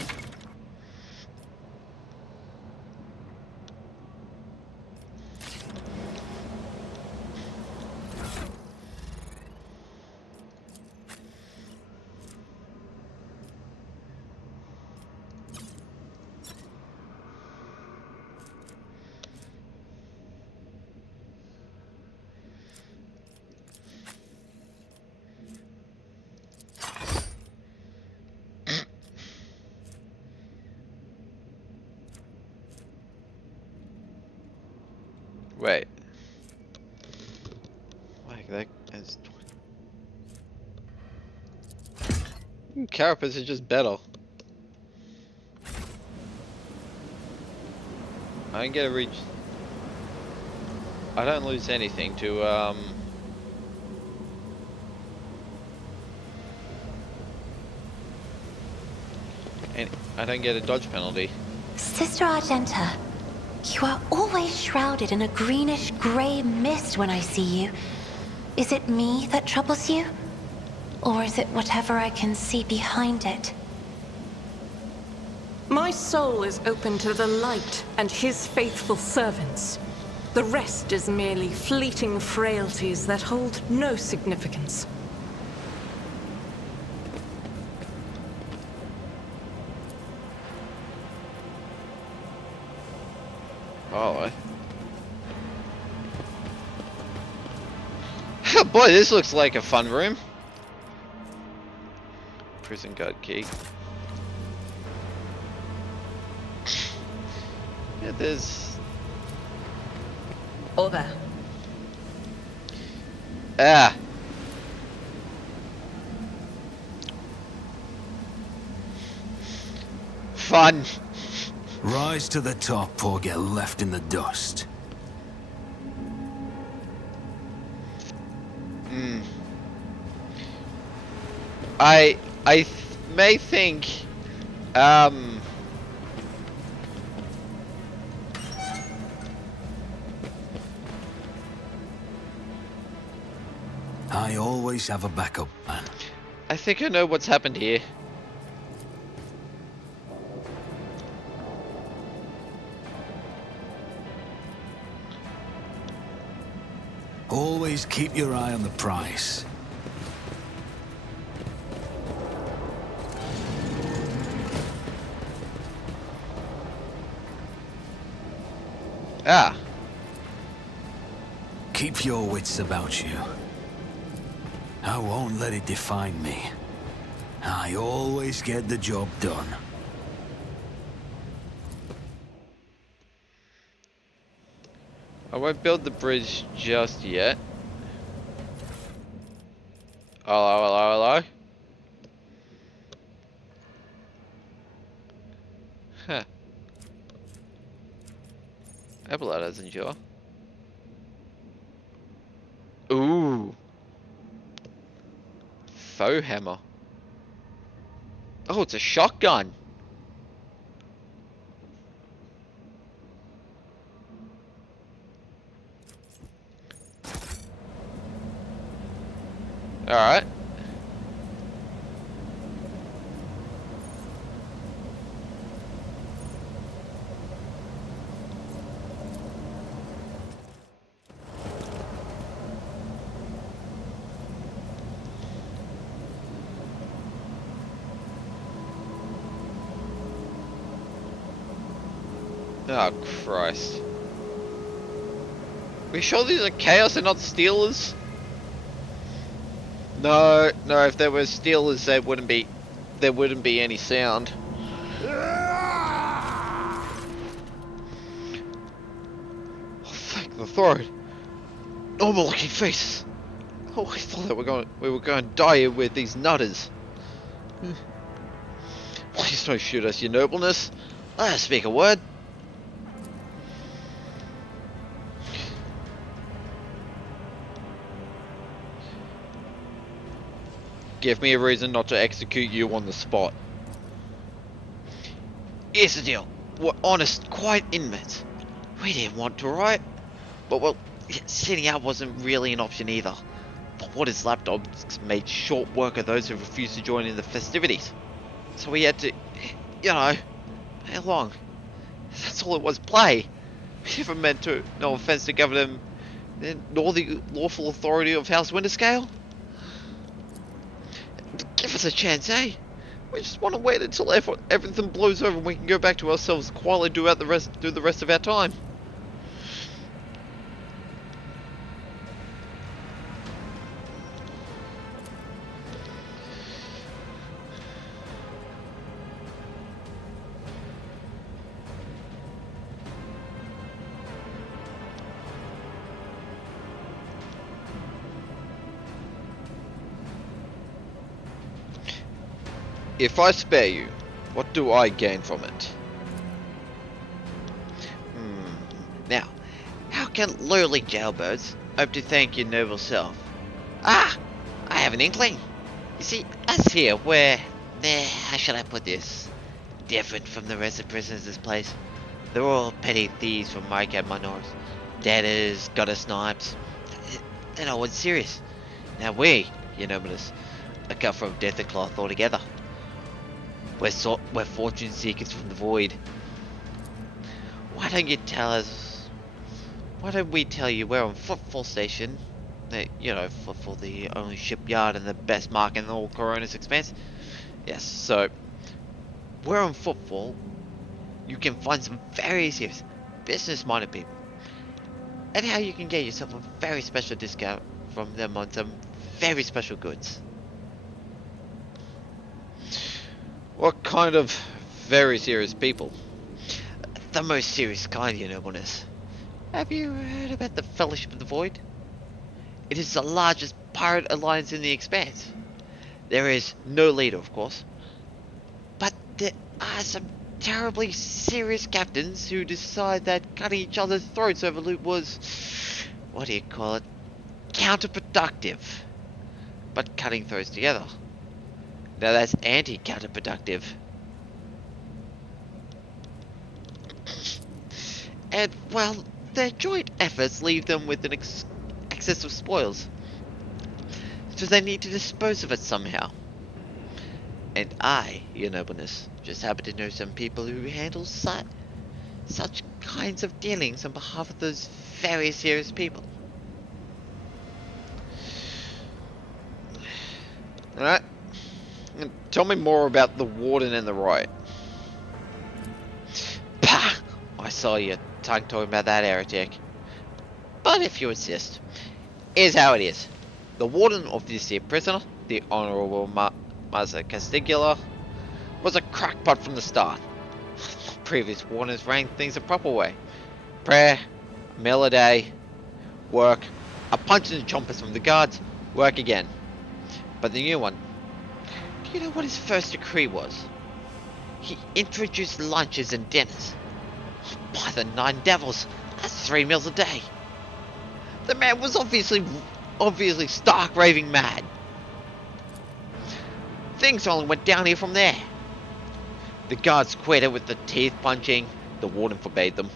Wait. Like that is. Carapace is just better. I don't get a reach. I don't lose anything to and I don't get a dodge penalty. Sister Argenta, you are always shrouded in a greenish-gray mist when I see you. Is it me that troubles you? Or is it whatever I can see behind it? My soul is open to the light and his faithful servants. The rest is merely fleeting frailties that hold no significance. Oh, boy, this looks like a fun room. Prison guard key. Yeah, there's... Over. Ah. Fun. Rise to the top or get left in the dust. I may think, I always have a backup plan. I think I know what's happened here. Always keep your eye on the prize. Ah. Keep your wits about you. I won't let it define me. I always get the job done. I won't build the bridge just yet. Hello, hello, hello. Huh. Archibald doesn't sure. Ooh. Faux hammer. Oh, it's a shotgun. Alright. Oh, Christ. We sure these are chaos and not stealers? No, no, if there were stealers there wouldn't be any sound. Oh, thank the Lord. Normal looking faces. Oh, I thought that we were going to die here with these nutters. Please don't shoot us, your nobleness. Let us speak a word. Give me a reason not to execute you on the spot. Here's the deal. We're honest, quiet inmates. We didn't want to riot. But well, sitting out wasn't really an option either. The Warden's lapdogs made short work of those who refused to join in the festivities. So we had to, you know, play along. That's all it was, play. We never meant to, no offense to Governor, nor the lawful authority of House Winterscale. Give us a chance, eh? We just want to wait until everything blows over and we can go back to ourselves quietly do the rest of our time. If I spare you, what do I gain from it? Now, how can lowly jailbirds hope to thank your noble self? Ah! I have an inkling! You see, us here, we're... how should I put this? Different from the rest of prisoners in this place. They're all petty thieves from Rykadi minors. Debtors, gutter snipes. They're no one serious. Now we, your nobleness, are cut from death and cloth altogether. We're fortune seekers from the void. Why don't we tell you we're on Footfall Station? You know, Footfall, the only shipyard and the best market in all Corona's expanse. Yes, so we're on Footfall. You can find some very serious, business-minded people, and how you can get yourself a very special discount from them on some very special goods. What kind of very serious people? The most serious kind, your nobleness. Have you heard about the Fellowship of the Void? It is the largest pirate alliance in the Expanse. There is no leader, of course. But there are some terribly serious captains who decide that cutting each other's throats over loot was... what do you call it? Counterproductive. But cutting throats together. Now that's anti-counterproductive. And, well, their joint efforts leave them with an excess of spoils. So they need to dispose of it somehow. And I, your nobleness, just happen to know some people who handle such kinds of dealings on behalf of those very serious people. Alright. Tell me more about the Warden and the riot. Pah! I saw you tongue talking about that heretic. But if you insist, here's how it is. The Warden of this here prisoner, the Honourable Master Castigula, was a crackpot from the start. Previous Wardens ran things the proper way. Prayer, a meal a day, work, a punch in the chompers from the guards, work again. But the new one, do you know what his first decree was? He introduced lunches and dinners. By the 9 devils, that's 3 meals a day. The man was obviously stark raving mad. Things only went downhill from there. The guards quitted with the teeth punching. The warden forbade them.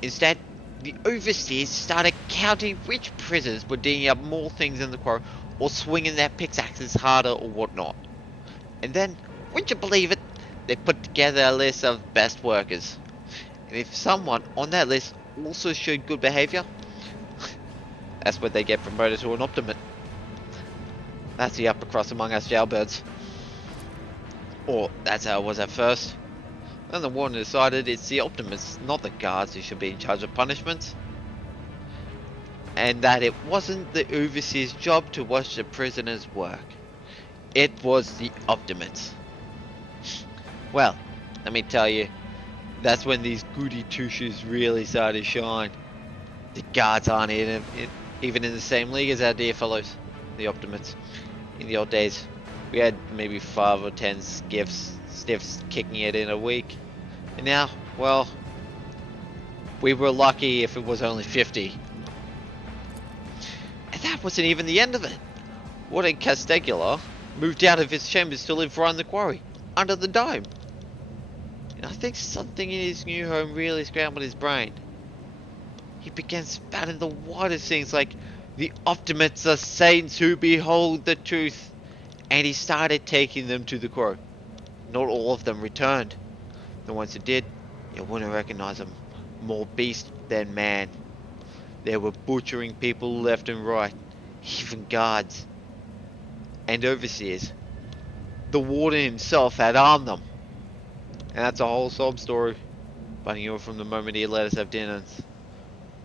Instead, the overseers started counting which prisoners were digging up more things in the quarry or swinging their pickaxes harder or whatnot. And then, wouldn't you believe it, they put together a list of best workers. And if someone on that list also showed good behavior, that's when they get promoted to an optimate. That's the upper crust among us jailbirds. Or that's how it was at first. Then the warden decided it's the optimists, not the guards, who should be in charge of punishments. And that it wasn't the overseer's job to watch the prisoners work. It was the optimates. Well, let me tell you, that's when these goody two-shoes really started to shine. The guards aren't even in the same league as our dear fellows, the optimates. In the old days, we had maybe 5 or 10 stiffs kicking it in a week. And now, well, we were lucky if it was only 50. And that wasn't even the end of it. Warden Castigula moved out of his chambers to live right in the quarry, under the dome. And I think something in his new home really scrambled his brain. He began spouting the wildest things like, the optimists are saints who behold the truth. And he started taking them to the quarry. Not all of them returned. The ones who did, you wouldn't recognize them. More beast than man. They were butchering people left and right. Even guards. And overseers. The warden himself had armed them. And that's a whole sob story. But I knew it from the moment he let us have dinner.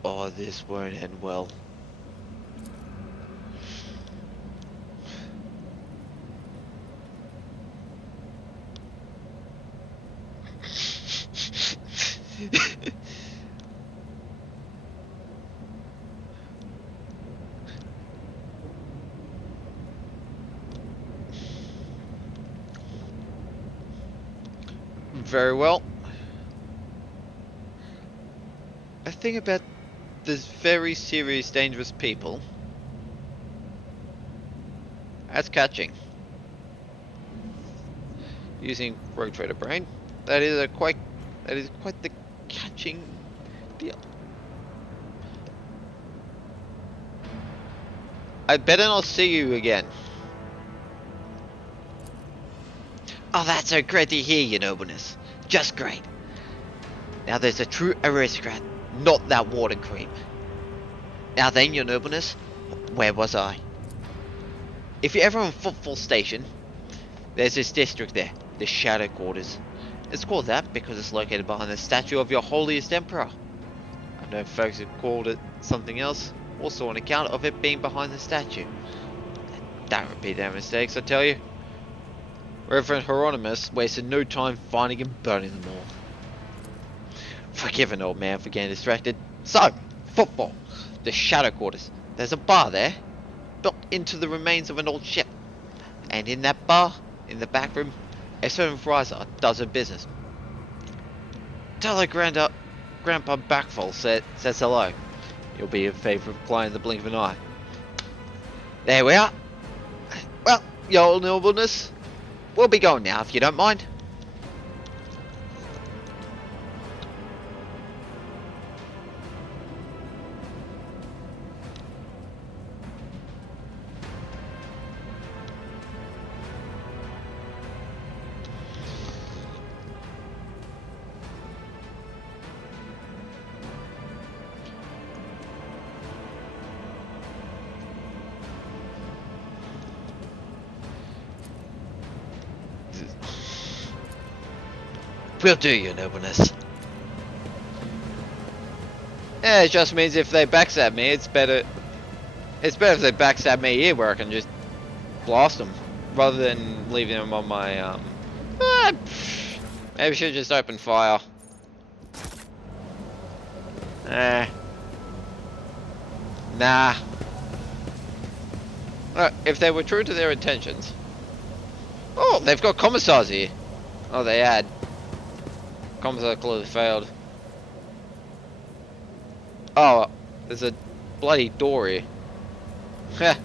Oh, this won't end well. Very well. A thing about this very serious, dangerous people. That's catching. Using Rogue Trader Brain. That is quite the catching deal. I better not see you again. Oh, that's so great to hear, your nobleness. Just great. Now there's a true aristocrat, not that water creep. Now then, your nobleness, where was I? If you're ever on Footfall Station, there's this district there, the Shadow Quarters. It's called that because it's located behind the statue of your holiest emperor. I know folks have called it something else, also on account of it being behind the statue. Don't repeat their mistakes, I tell you. Reverend Hieronymus wasted no time finding and burning them all. Forgive an old man for getting distracted. So, football. The Shadow Quarters. There's a bar there, built into the remains of an old ship. And in that bar, in the back room, a certain Friar does her business. Tell her Grandpa Backfall says hello. You'll be a favourite client in the blink of an eye. There we are. Well, your nobleness, we'll be going now if you don't mind. Will do, your nobleness. Yeah, it just means if they backstab me, it's better. It's better if they backstab me here, where I can just blast them, rather than leaving them on my maybe we should just open fire. Nah. If they were true to their intentions. Oh, they've got commissars here. Oh, they had. Commissar clearly failed. Oh, there's a bloody door here. Heh.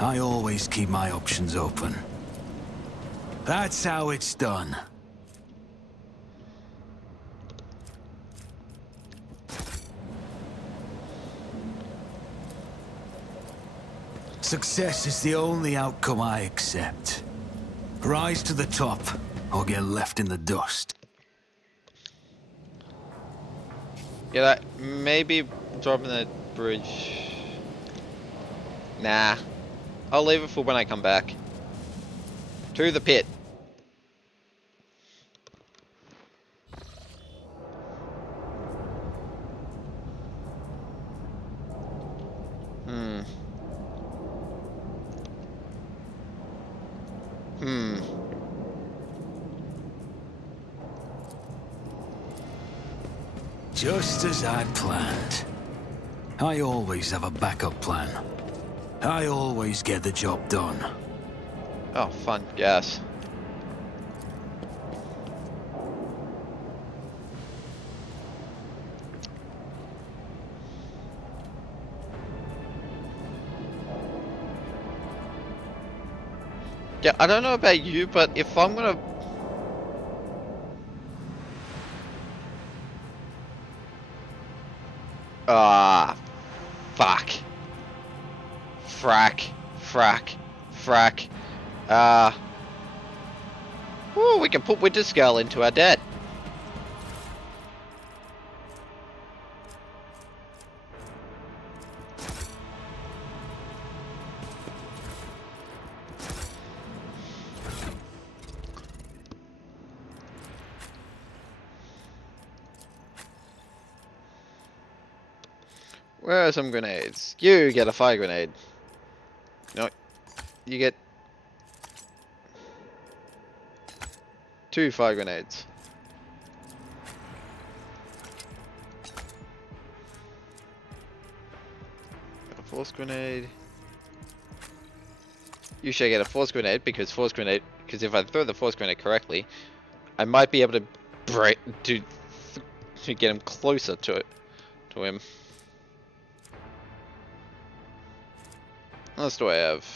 I always keep my options open. That's how it's done. Success is the only outcome I accept. Rise to the top, or get left in the dust. Yeah, maybe dropping that bridge. Nah. I'll leave it for when I come back. To the pit. Just as I'd planned. I always have a backup plan. I always get the job done. Oh, fun gas. Yeah, I don't know about you, but if I'm gonna... Ah, fuck. Frack. Ooh, we can put Winter Skull into our debt. Where are some grenades? You get a fire grenade. No, you get 2 fire grenades. Got a force grenade. You should get a force grenade because if I throw the force grenade correctly, I might be able to break to get him closer to him. What else do I have?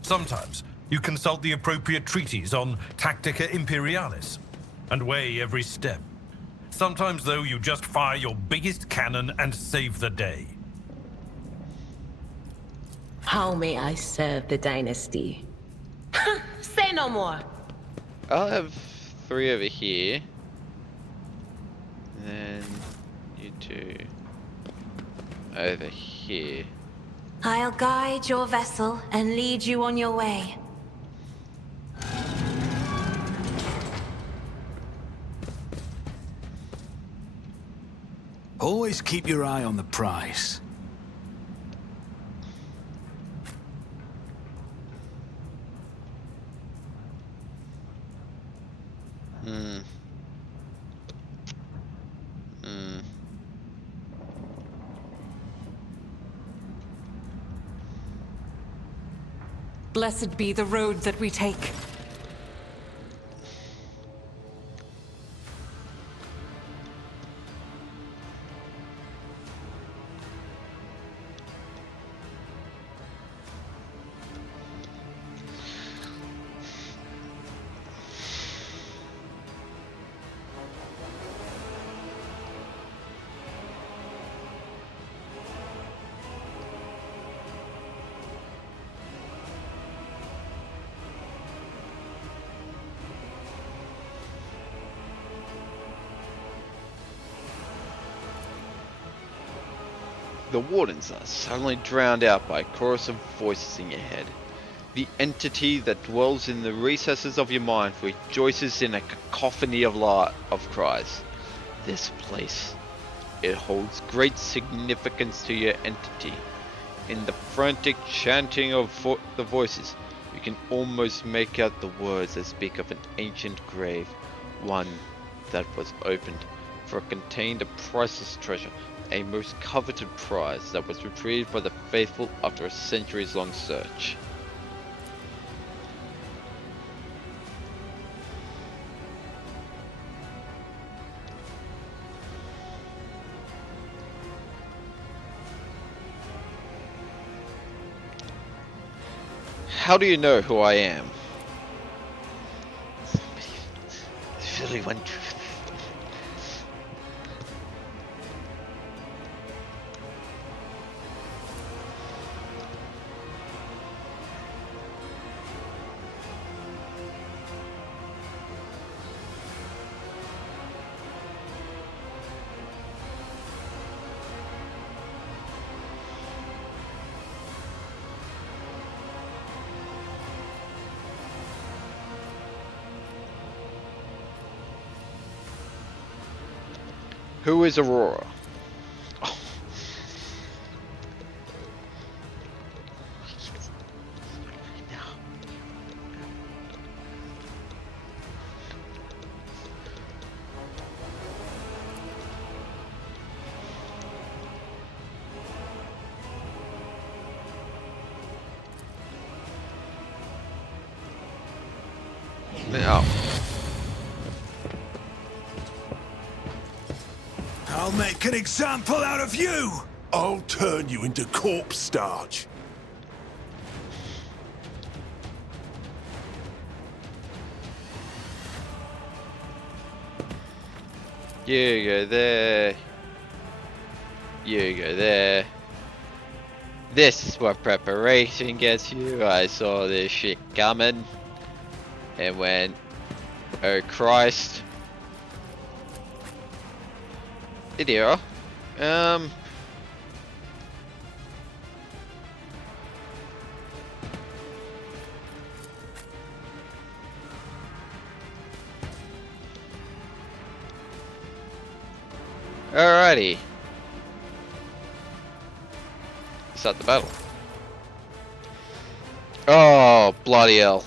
Sometimes you consult the appropriate treaties on Tactica Imperialis and weigh every step. Sometimes, though, you just fire your biggest cannon and save the day. How may I serve the dynasty? Say no more. I'll have 3 over here. And then you 2 over here. I'll guide your vessel and lead you on your way. Always keep your eye on the prize. Blessed be the road that we take. The wardens are suddenly drowned out by a chorus of voices in your head. The entity that dwells in the recesses of your mind rejoices in a cacophony of cries. This place, it holds great significance to your entity. In the frantic chanting of the voices, you can almost make out the words that speak of an ancient grave, one that was opened, for it contained a priceless treasure, a most coveted prize that was retrieved by the faithful after a centuries-long search. How do you know who I am? There's really one truth. Who is Aurora? Oh. No. I'll make an example out of you! I'll turn you into corpse starch. You go there. You go there. This is what preparation gets you. I saw this shit coming. And went, oh Christ. Idea. Alrighty. Start the battle. Oh, bloody hell.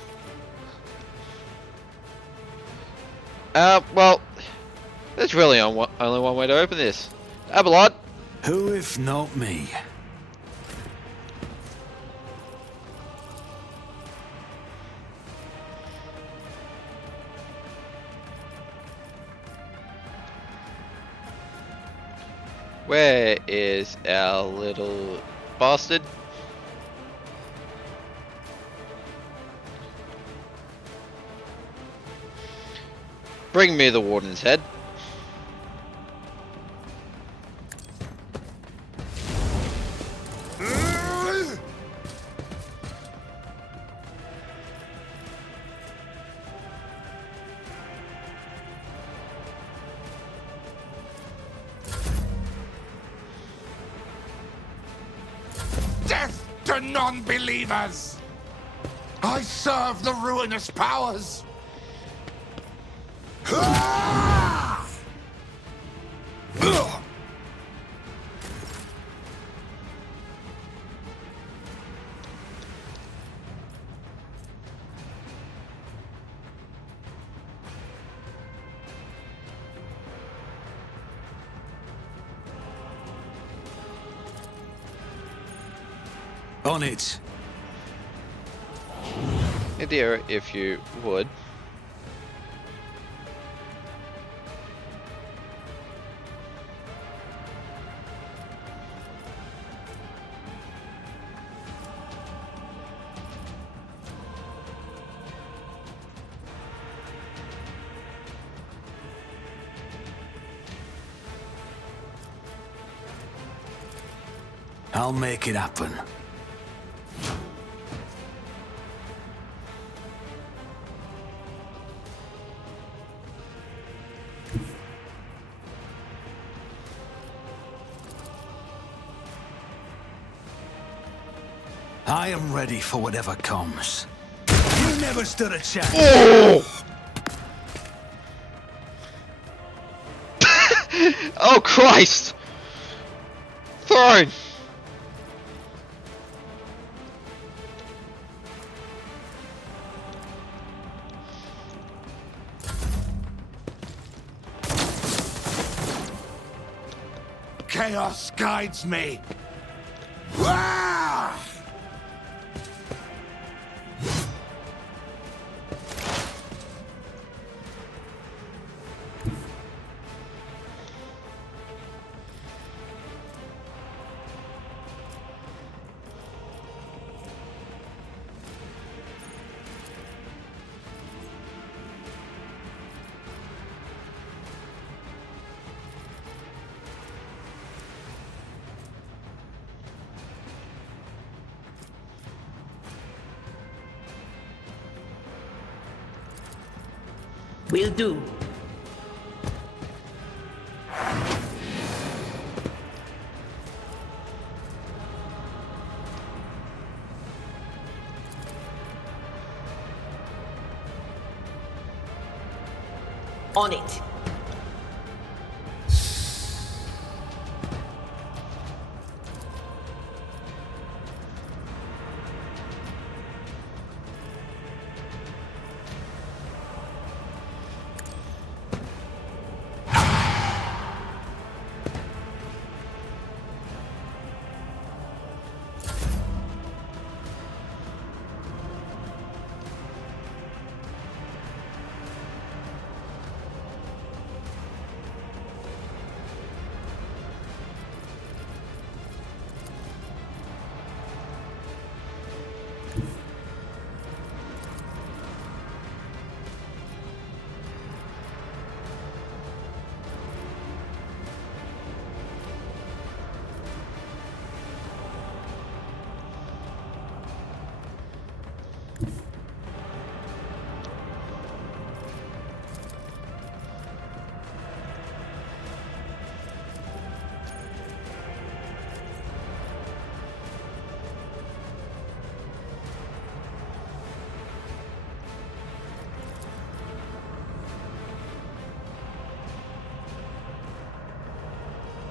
Well, there's really only one way to open this. Archibald. Who if not me? Where is our little bastard? Bring me the warden's head. Death to non-believers! I serve the ruinous powers! On it. Dear, if you would. I'll make it happen. I am ready for whatever comes. You never stood a chance. Oh! Oh Christ! Throne! Chaos guides me! Ah! Will do. On it.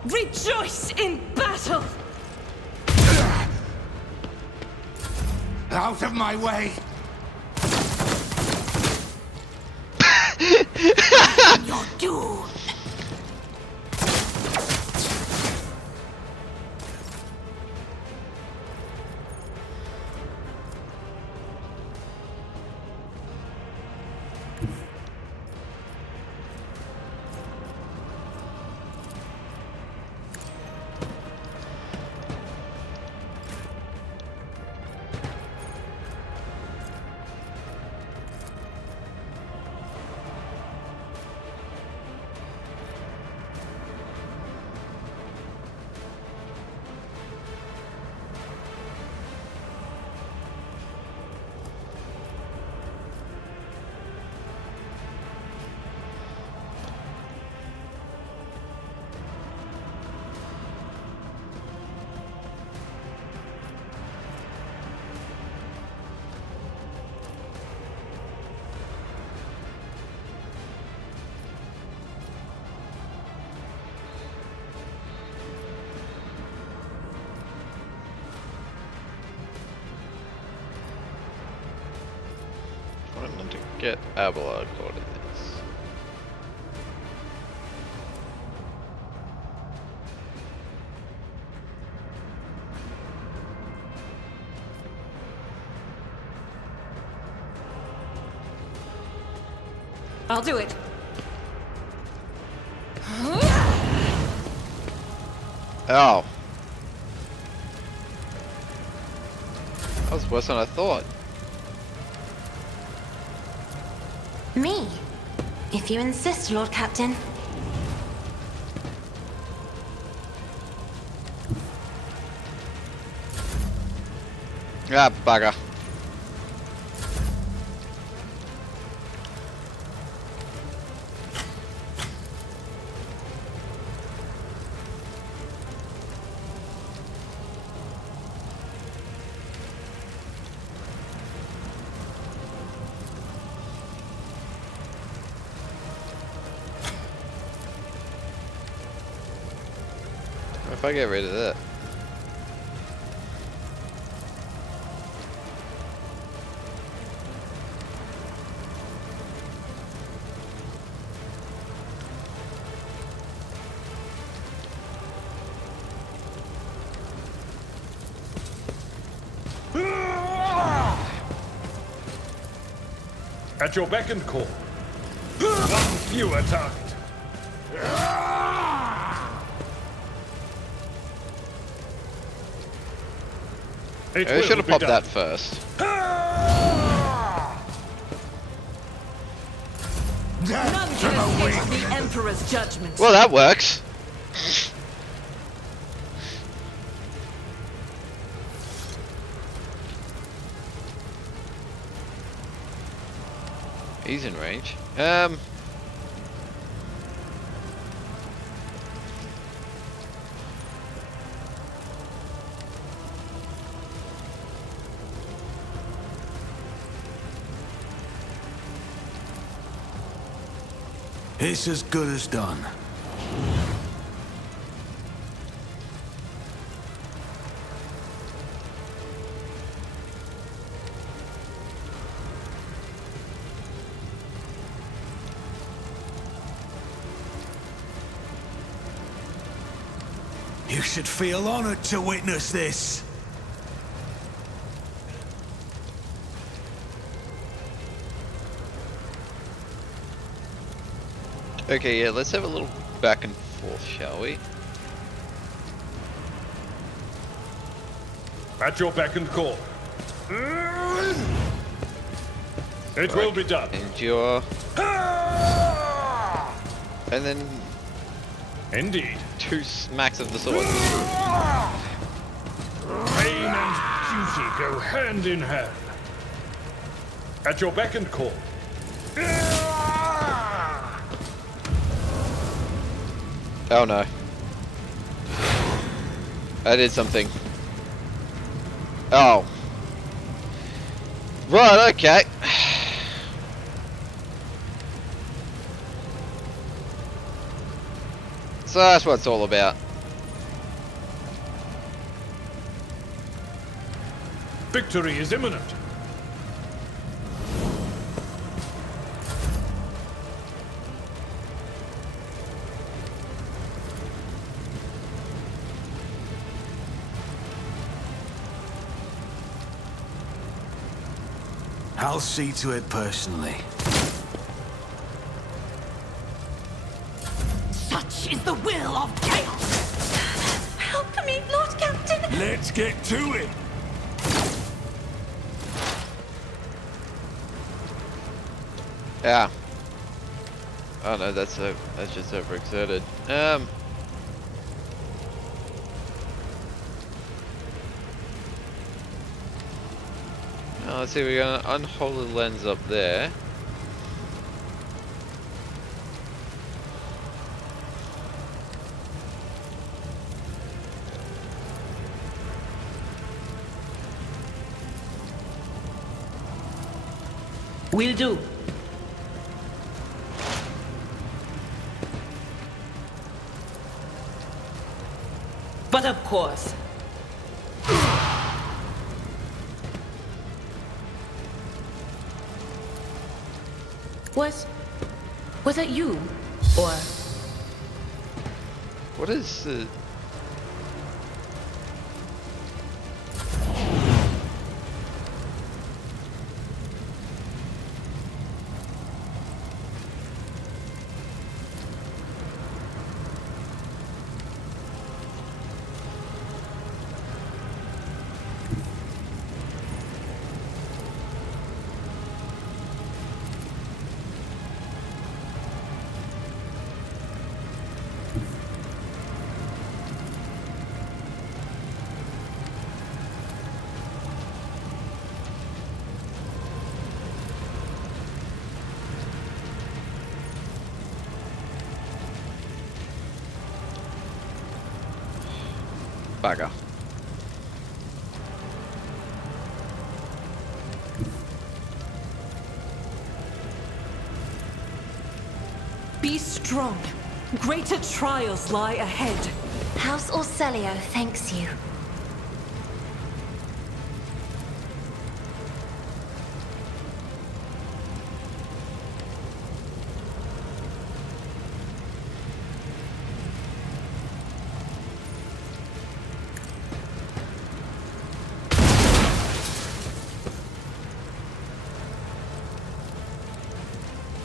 Rejoice in battle! Out of my way! Your doom. I'm going to get Abelard caught in this. I'll do it. Ow. That was worse than I thought. Me? If you insist, Lord Captain. Ah, bugger. If I get rid of that. At your beck and call. One fewer target. I should have popped that first. None can escape the Emperor's judgment. Well, that works. He's in range. It's as good as done. You should feel honored to witness this. Okay, yeah, let's have a little back and forth, shall we? At your beck and call. It will be done. Endure. And then... Indeed. 2 smacks of the sword. Pain and duty go hand in hand. At your beck and call. Oh no. I did something. Oh. Right, okay. So that's what it's all about. Victory is imminent. I'll see to it personally. Such is the will of chaos! Help me, Lord Captain! Let's get to it! Yeah. Oh no, that's just overexerted. Let's see, we got an unholy lens up there. Will do. But of course. Was that you? Or... What is the... Bugger. Be strong. Greater trials lie ahead. House Orselio thanks you.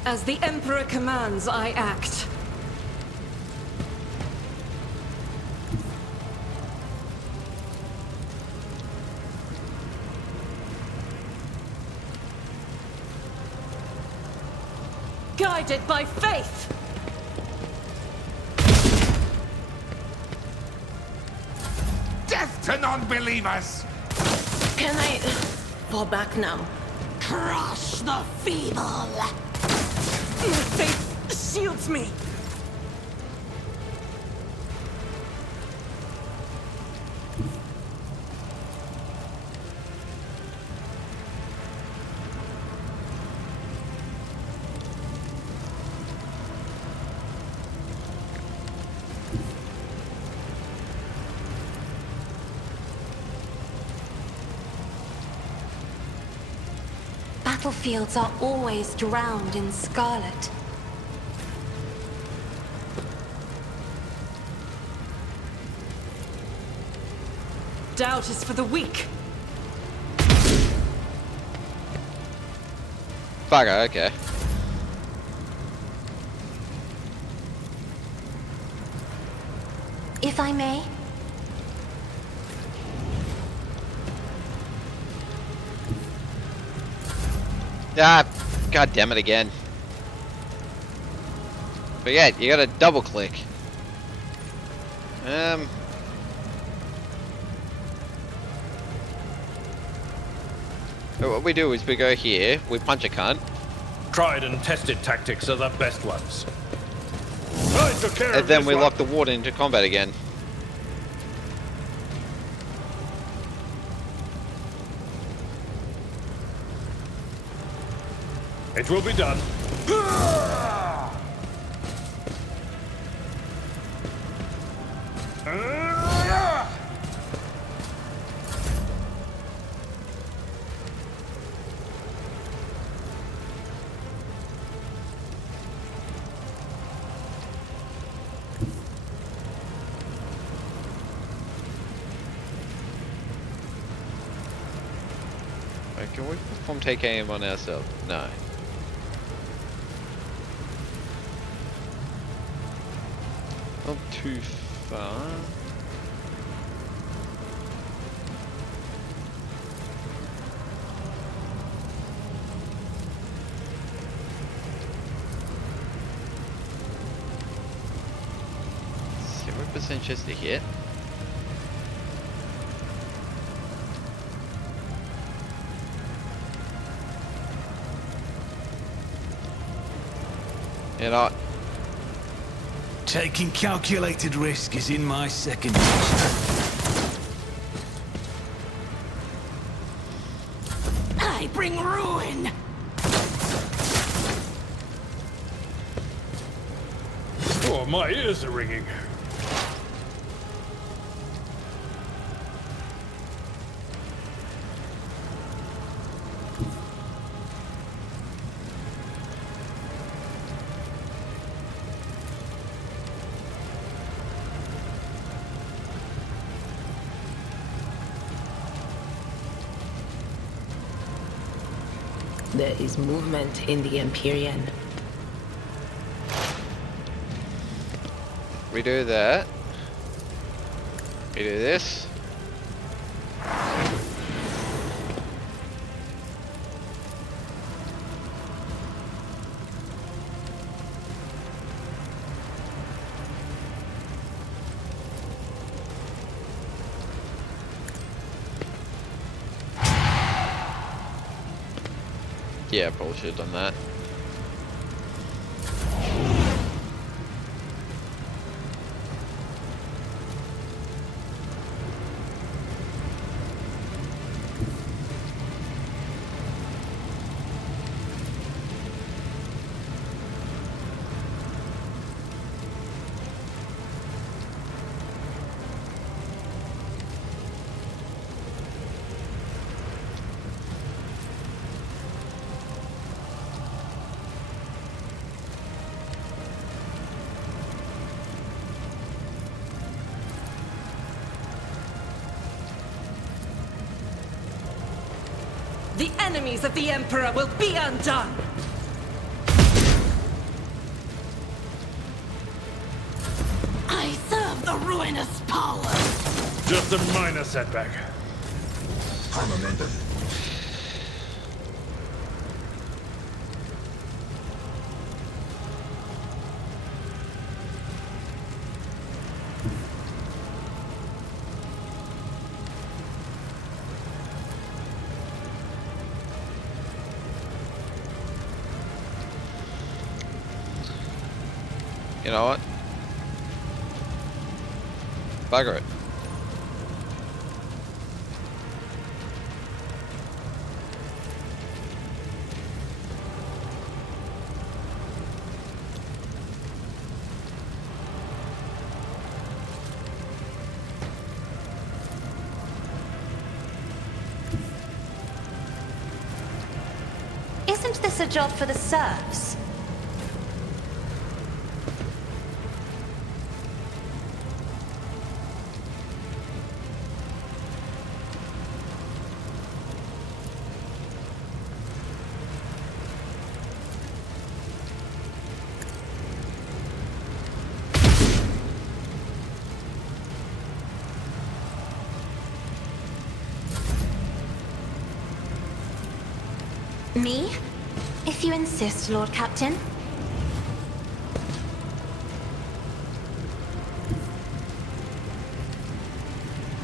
As the Emperor commands, I act. Guided by faith! Death to non-believers! Can I fall back now? Crush the feeble! Faith shields me! Battlefields are always drowned in scarlet. Doubt is for the weak. Bugger, okay. If I may? Ah, god damn it again. But yeah, you gotta double click. What we do is we go here, we punch a cunt. Tried and tested tactics are the best ones. I took care And of then this we one. lock the warden into combat again. It will be done. Can we perform take aim on ourselves? No. Not too far. Percent chance to hit. And taking calculated risk is in my second nature. I bring ruin. Oh, my ears are ringing. There is movement in the Empyrean. we do that. We do this. Yeah, probably should have done that. The enemies of the Emperor will be undone! I serve the ruinous power! Just a minor setback. Armamentum. You know what? Bugger it. Isn't this a job for the serfs? Me? If you insist, Lord Captain.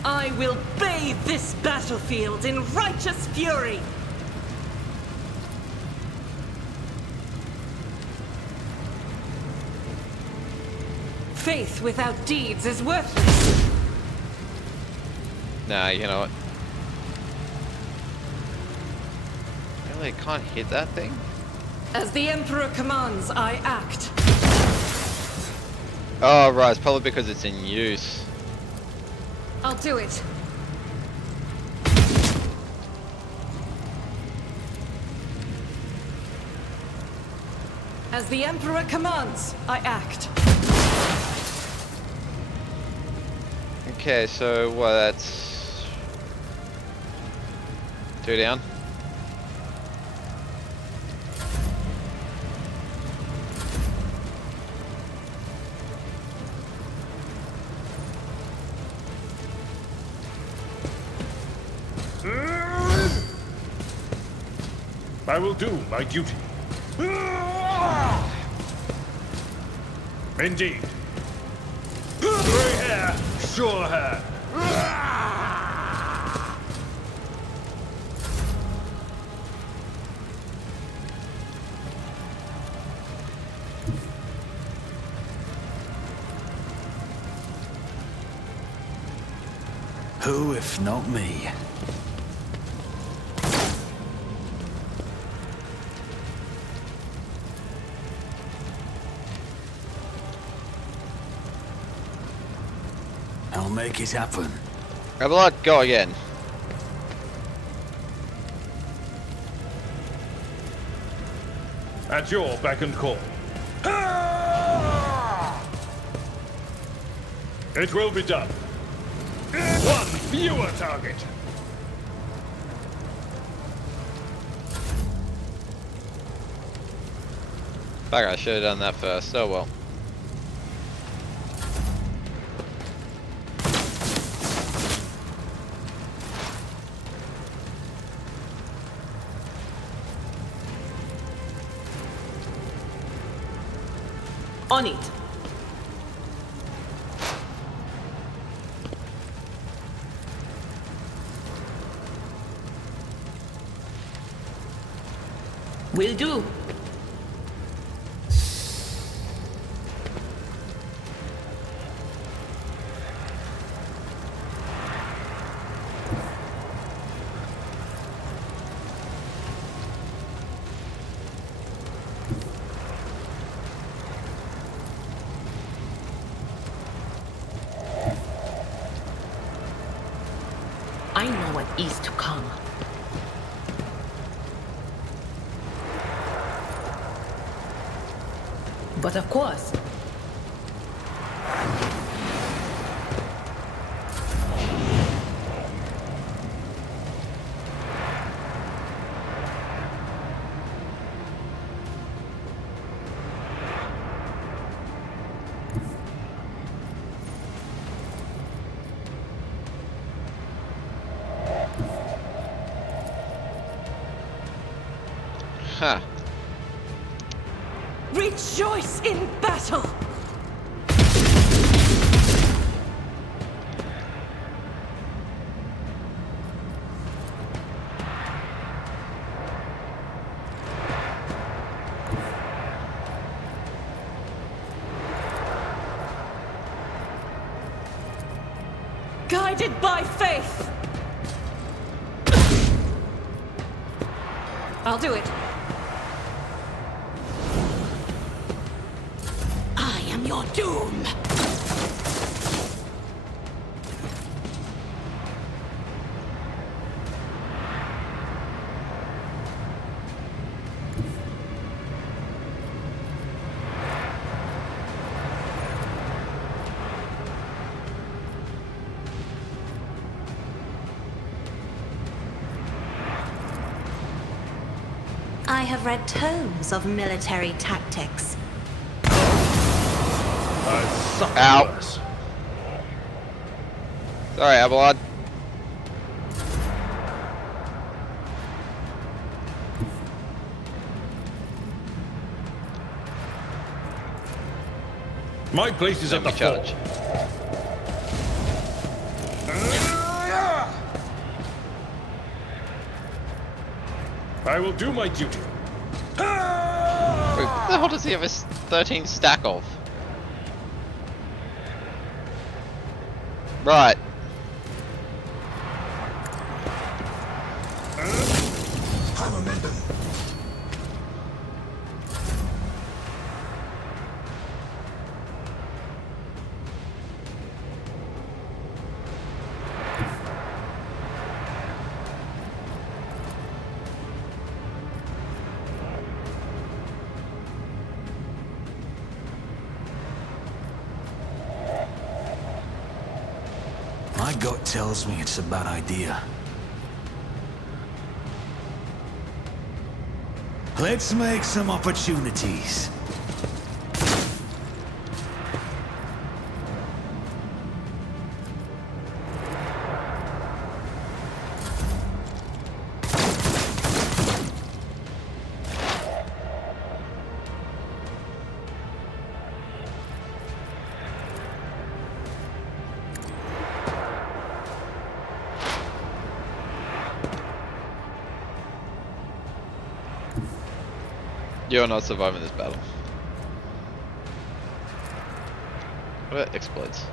I will bathe this battlefield in righteous fury! Faith without deeds is worthless. Nah, you know what? Really can't hit that thing? As the Emperor commands, I act. Oh, right, it's probably because it's in use. I'll do it. As the Emperor commands, I act. Okay, so what, that's... 2 down? I will do my duty. Indeed. Gray hair, sure hair. Who, if not me? I'll make it happen. Archibald, go again. At your beck and call. It will be done. One fewer target. Fuck, I should have done that first. Oh well. On it. Will do. I know what is to come. But of course. Huh. Rejoice in battle! Guided by faith! I'll do it. I am your doom! I have read tomes of military tactics. Ow. Sorry, Archibald. My place is at the charge. I will do my duty. Wait, what the hell does he have a 13 stack of? Right. High momentum. My gut tells me it's a bad idea. Let's make some opportunities. You're not surviving this battle. What about explodes?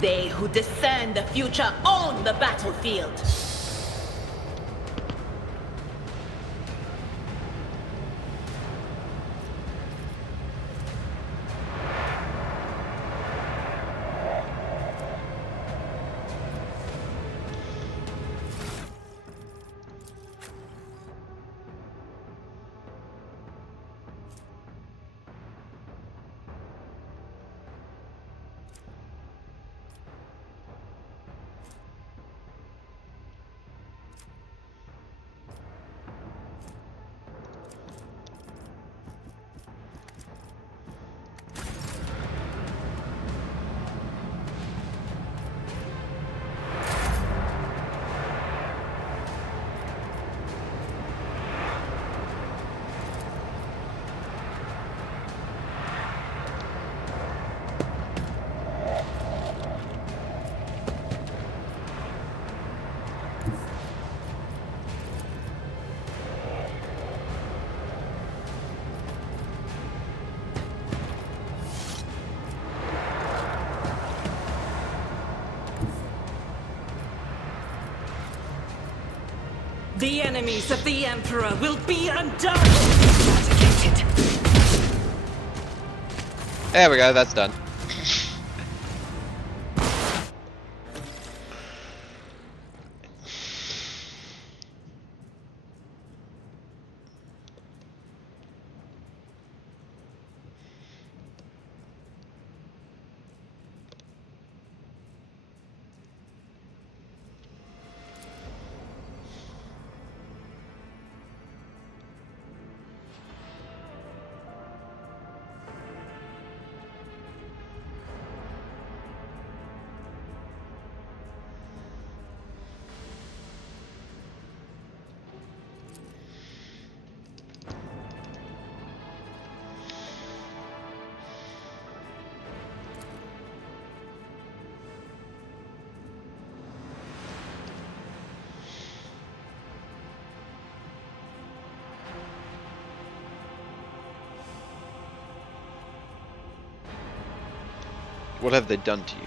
They who discern the future own the battlefield. The enemies of the Emperor will be undone! Eradicated. There we go, that's done. What have they done to you?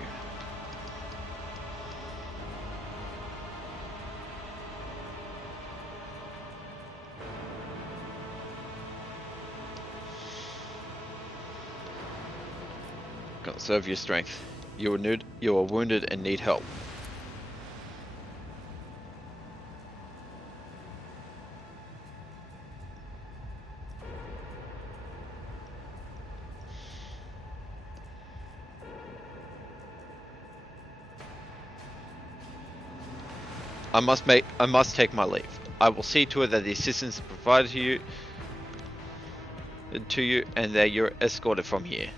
Conserve your strength. You are wounded and need help. I must take my leave. I will see to it that the assistance is provided to you and that you're escorted from here.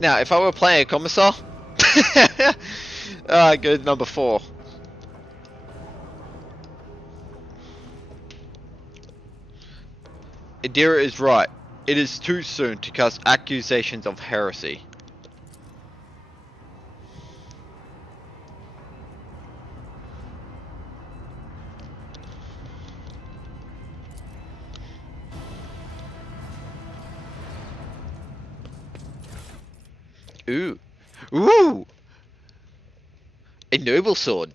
Now, if I were playing a commissar, good number 4. Adira is right. It is too soon to cast accusations of heresy. Ooh. Ooh! A noble sword.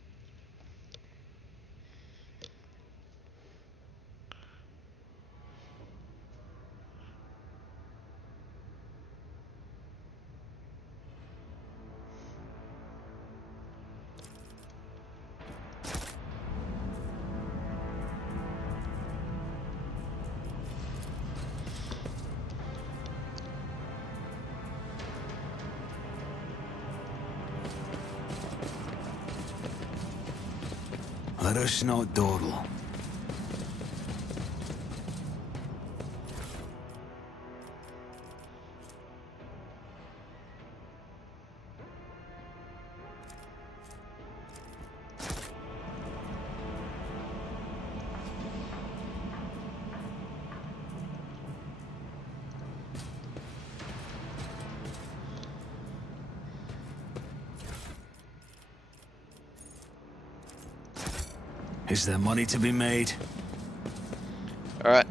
Let us not dawdle. Is there money to be made? Alright.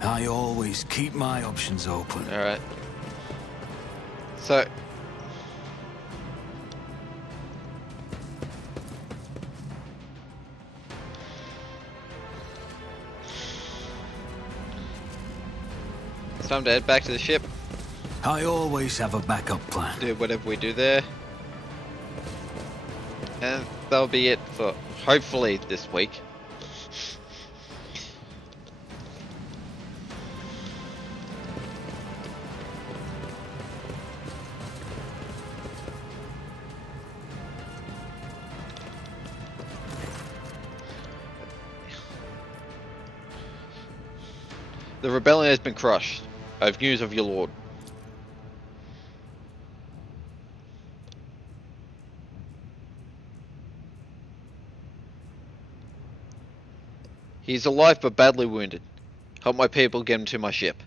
I always keep my options open. Alright. So... it's time to head back to the ship. I always have a backup plan. Do whatever we do there. And that'll be it for, hopefully, this week. The rebellion has been crushed. I have news of your lord. He is alive but badly wounded. Help my people get him to my ship.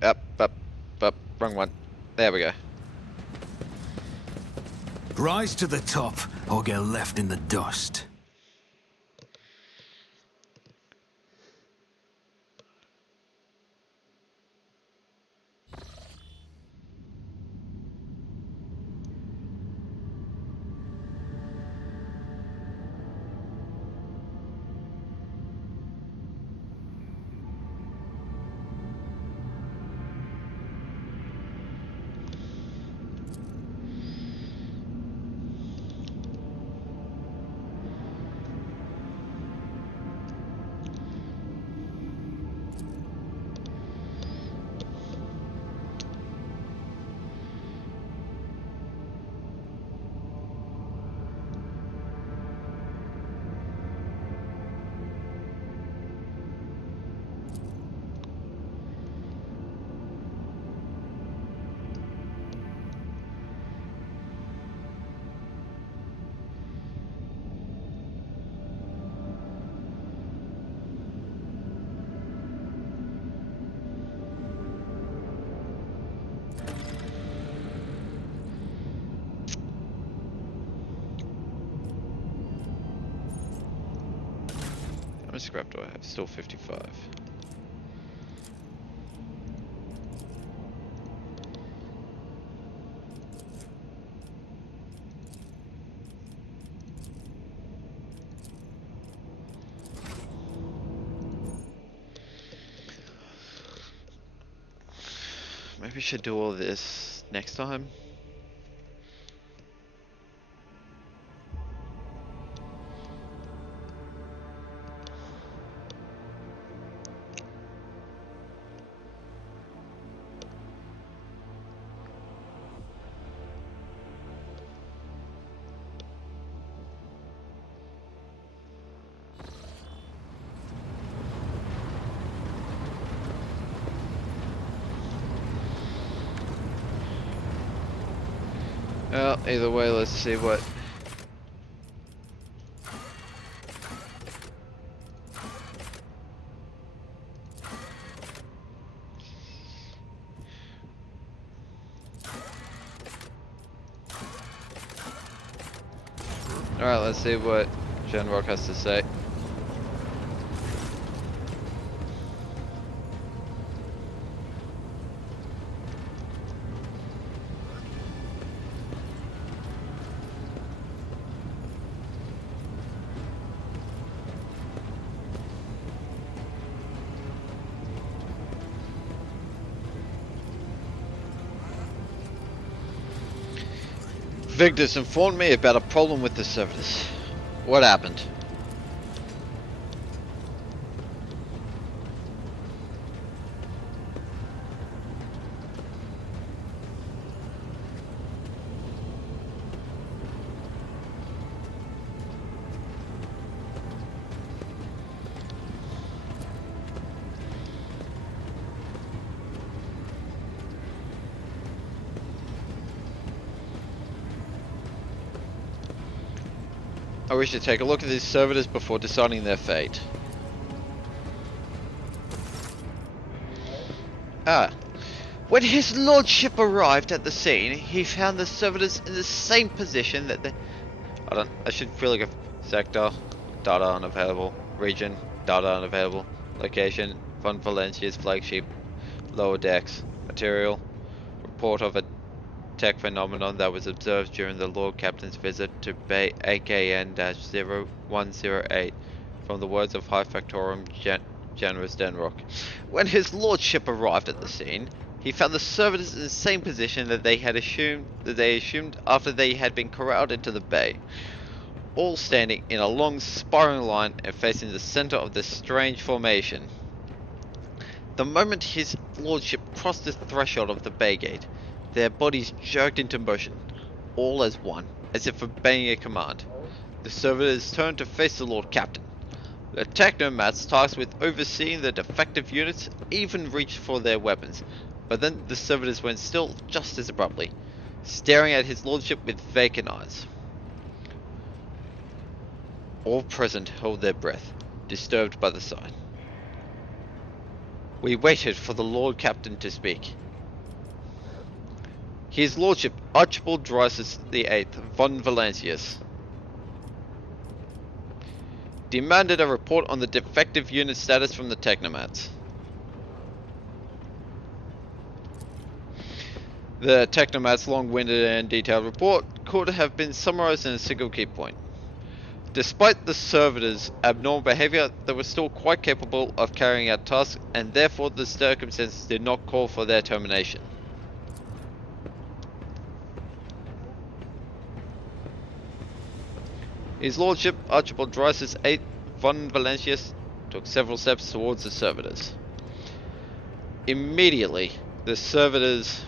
Up, wrong one. There we go. Rise to the top, or get left in the dust. How much scrap do I have? Still 55. Maybe I should do all this next time. Well, either way, let's see what... Alright, let's see what Genrock has to say. Vigdis informed me about a problem with the servitors. What happened? I wish to take a look at these servitors before deciding their fate. When his lordship arrived at the scene, he found the servitors in the same position that the... I should really go... Sector, data unavailable. Region, data unavailable. Location, Von Valencia's flagship. Lower decks. Material, report of a tech phenomenon that was observed during the Lord Captain's visit to Bay AKN-0108 from the words of High Factorum Generous Denrock. When his lordship arrived at the scene, he found the servitors in the same position that they assumed after they had been corralled into the bay, all standing in a long spiraling line and facing the center of this strange formation. The moment his lordship crossed the threshold of the bay gate, their bodies jerked into motion, all as one, as if obeying a command. The servitors turned to face the Lord Captain. The technomats tasked with overseeing the defective units even reached for their weapons, but then the servitors went still just as abruptly, staring at his lordship with vacant eyes. All present held their breath, disturbed by the sight. We waited for the Lord Captain to speak. His Lordship Archibald Drisus VIII von Valencius demanded a report on the defective unit status from the technomats. The technomats' long-winded and detailed report could have been summarized in a single key point. Despite the servitors' abnormal behavior, they were still quite capable of carrying out tasks, and therefore the circumstances did not call for their termination. His Lordship Archibald Drisus VIII von Valencius took several steps towards the servitors. Immediately, the servitors,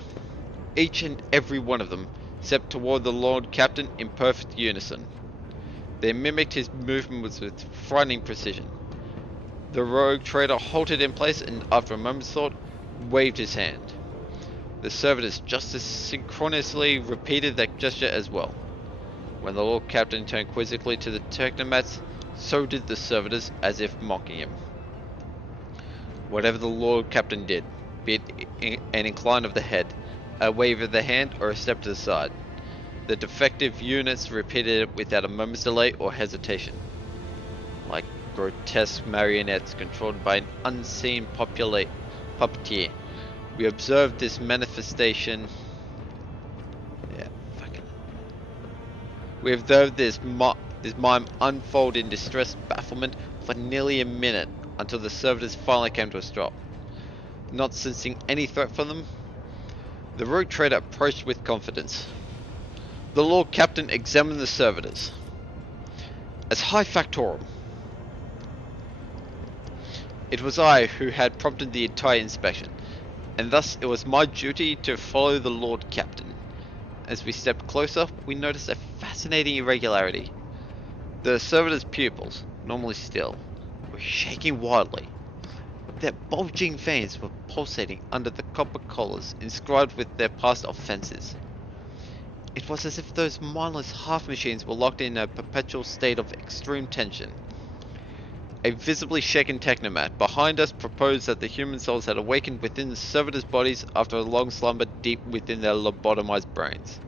each and every one of them, stepped toward the Lord Captain in perfect unison. They mimicked his movements with frightening precision. The rogue trader halted in place and, after a moment's thought, waved his hand. The servitors just as synchronously repeated that gesture as well. When the Lord Captain turned quizzically to the technomats, so did the servitors, as if mocking him. Whatever the Lord Captain did, be it an incline of the head, a wave of the hand, or a step to the side, the defective units repeated it without a moment's delay or hesitation. Like grotesque marionettes controlled by an unseen puppeteer, we observed this manifestation... We observed this mime unfold in distressed bafflement for nearly a minute until the servitors finally came to a stop. Not sensing any threat from them, the rogue trader approached with confidence. The Lord Captain examined the servitors. As High Factorum, it was I who had prompted the entire inspection, and thus it was my duty to follow the Lord Captain. As we stepped closer, we noticed a fascinating irregularity. The servitors' pupils, normally still, were shaking wildly. Their bulging veins were pulsating under the copper collars inscribed with their past offences. It was as if those mindless half-machines were locked in a perpetual state of extreme tension. A visibly shaken technomat behind us proposed that the human souls had awakened within the servitors' bodies after a long slumber deep within their lobotomized brains.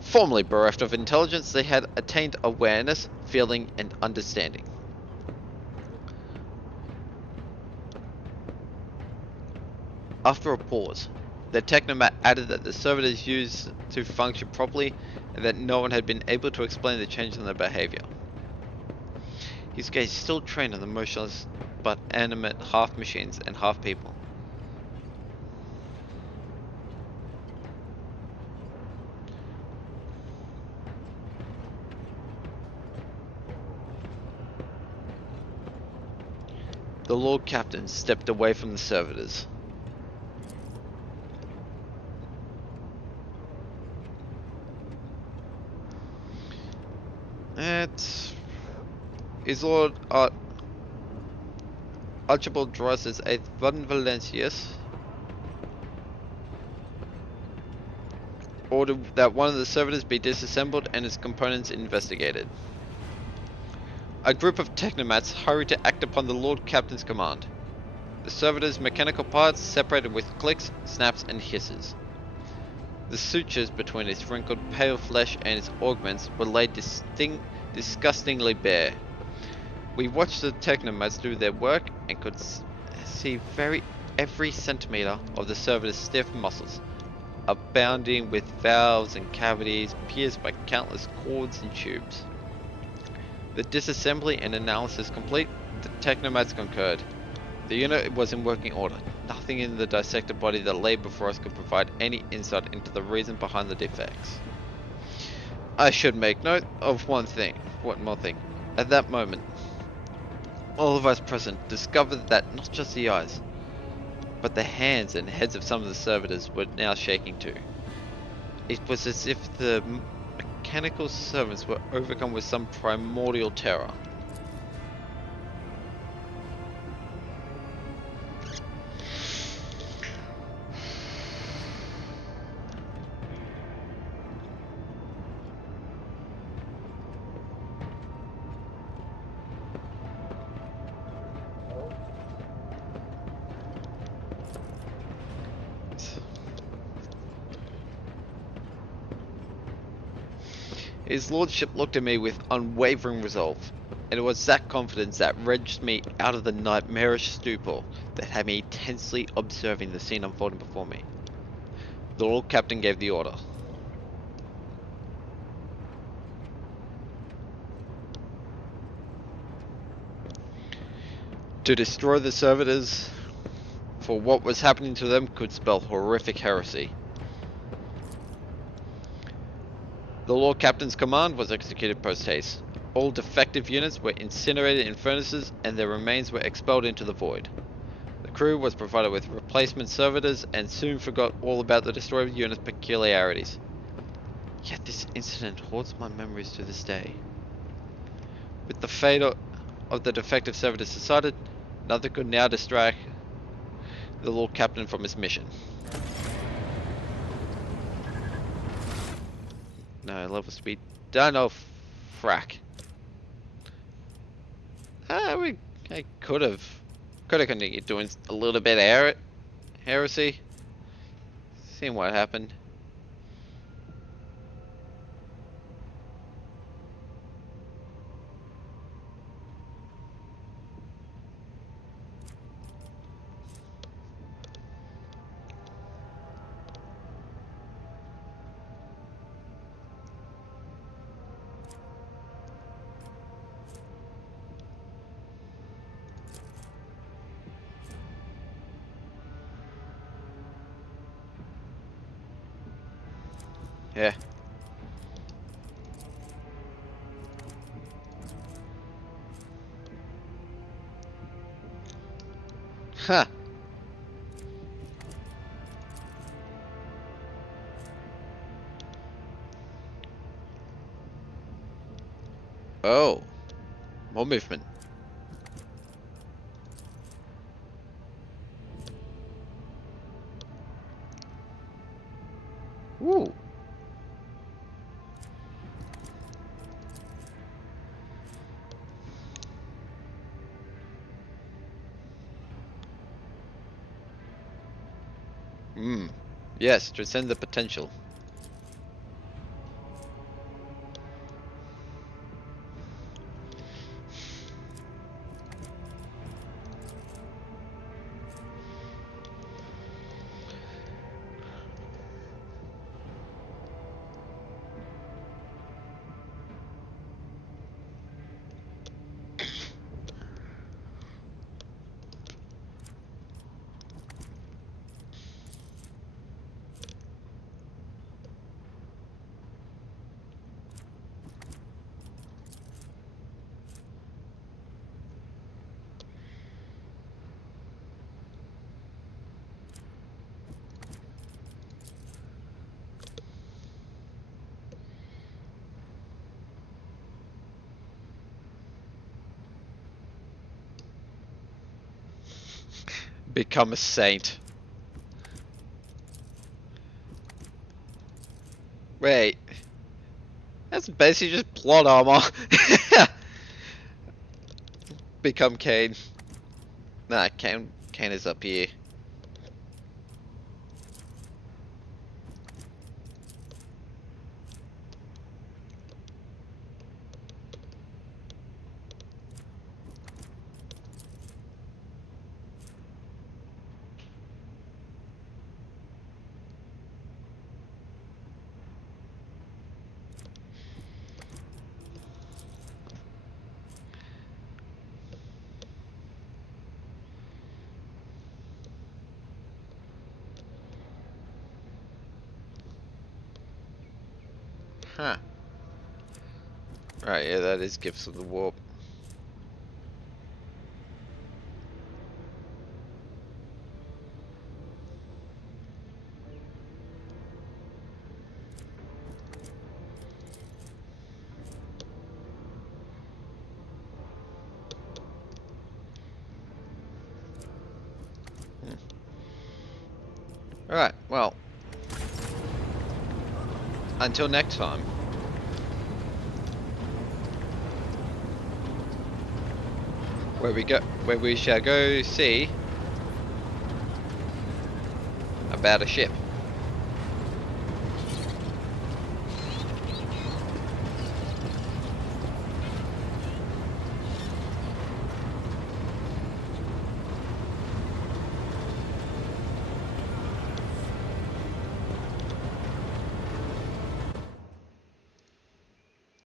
Formerly bereft of intelligence, they had attained awareness, feeling, and understanding. After a pause, the technomat added that the servitors used to function properly and that no one had been able to explain the change in their behavior. His gaze still trained on the motionless but animate half-machines and half-people. The Lord Captain stepped away from the servitors. It is Lord Archibald Drisus VIII Valentius ordered that one of the servitors be disassembled and its components investigated. A group of technomats hurried to act upon the Lord Captain's command. The servitor's mechanical parts separated with clicks, snaps, and hisses. The sutures between its wrinkled pale flesh and its augments were laid disgustingly bare. We watched the technomats do their work and could see every centimeter of the servitor's stiff muscles, abounding with valves and cavities pierced by countless cords and tubes. The disassembly and analysis complete, the technomats concurred. The unit was in working order. Nothing in the dissected body that lay before us could provide any insight into the reason behind the defects. I should make note of one more thing. At that moment, all of us present discovered that not just the eyes, but the hands and heads of some of the servitors were now shaking too. It was as if the mechanical servants were overcome with some primordial terror. His lordship looked at me with unwavering resolve, and it was that confidence that wrenched me out of the nightmarish stupor that had me tensely observing the scene unfolding before me. The Lord Captain gave the order. To destroy the servitors, for what was happening to them could spell horrific heresy. The Lord Captain's command was executed post-haste. All defective units were incinerated in furnaces and their remains were expelled into the void. The crew was provided with replacement servitors and soon forgot all about the destroyed unit's peculiarities. Yet this incident haunts my memories to this day. With the fate of the defective servitors decided, nothing could now distract the Lord Captain from his mission. No, level speed. Don't know, frack. I could have continued doing a little bit of heresy. Seeing what happened. Yeah. Huh. Oh. More movement. Ooh. Yes, transcend the potential. Become a saint. Wait. That's basically just plot armor. Become Kane. Nah, Kane is up here. Huh. Right, yeah, that is Gifts of the Warp. Alright, well. Until next time. Where we shall go see about a ship.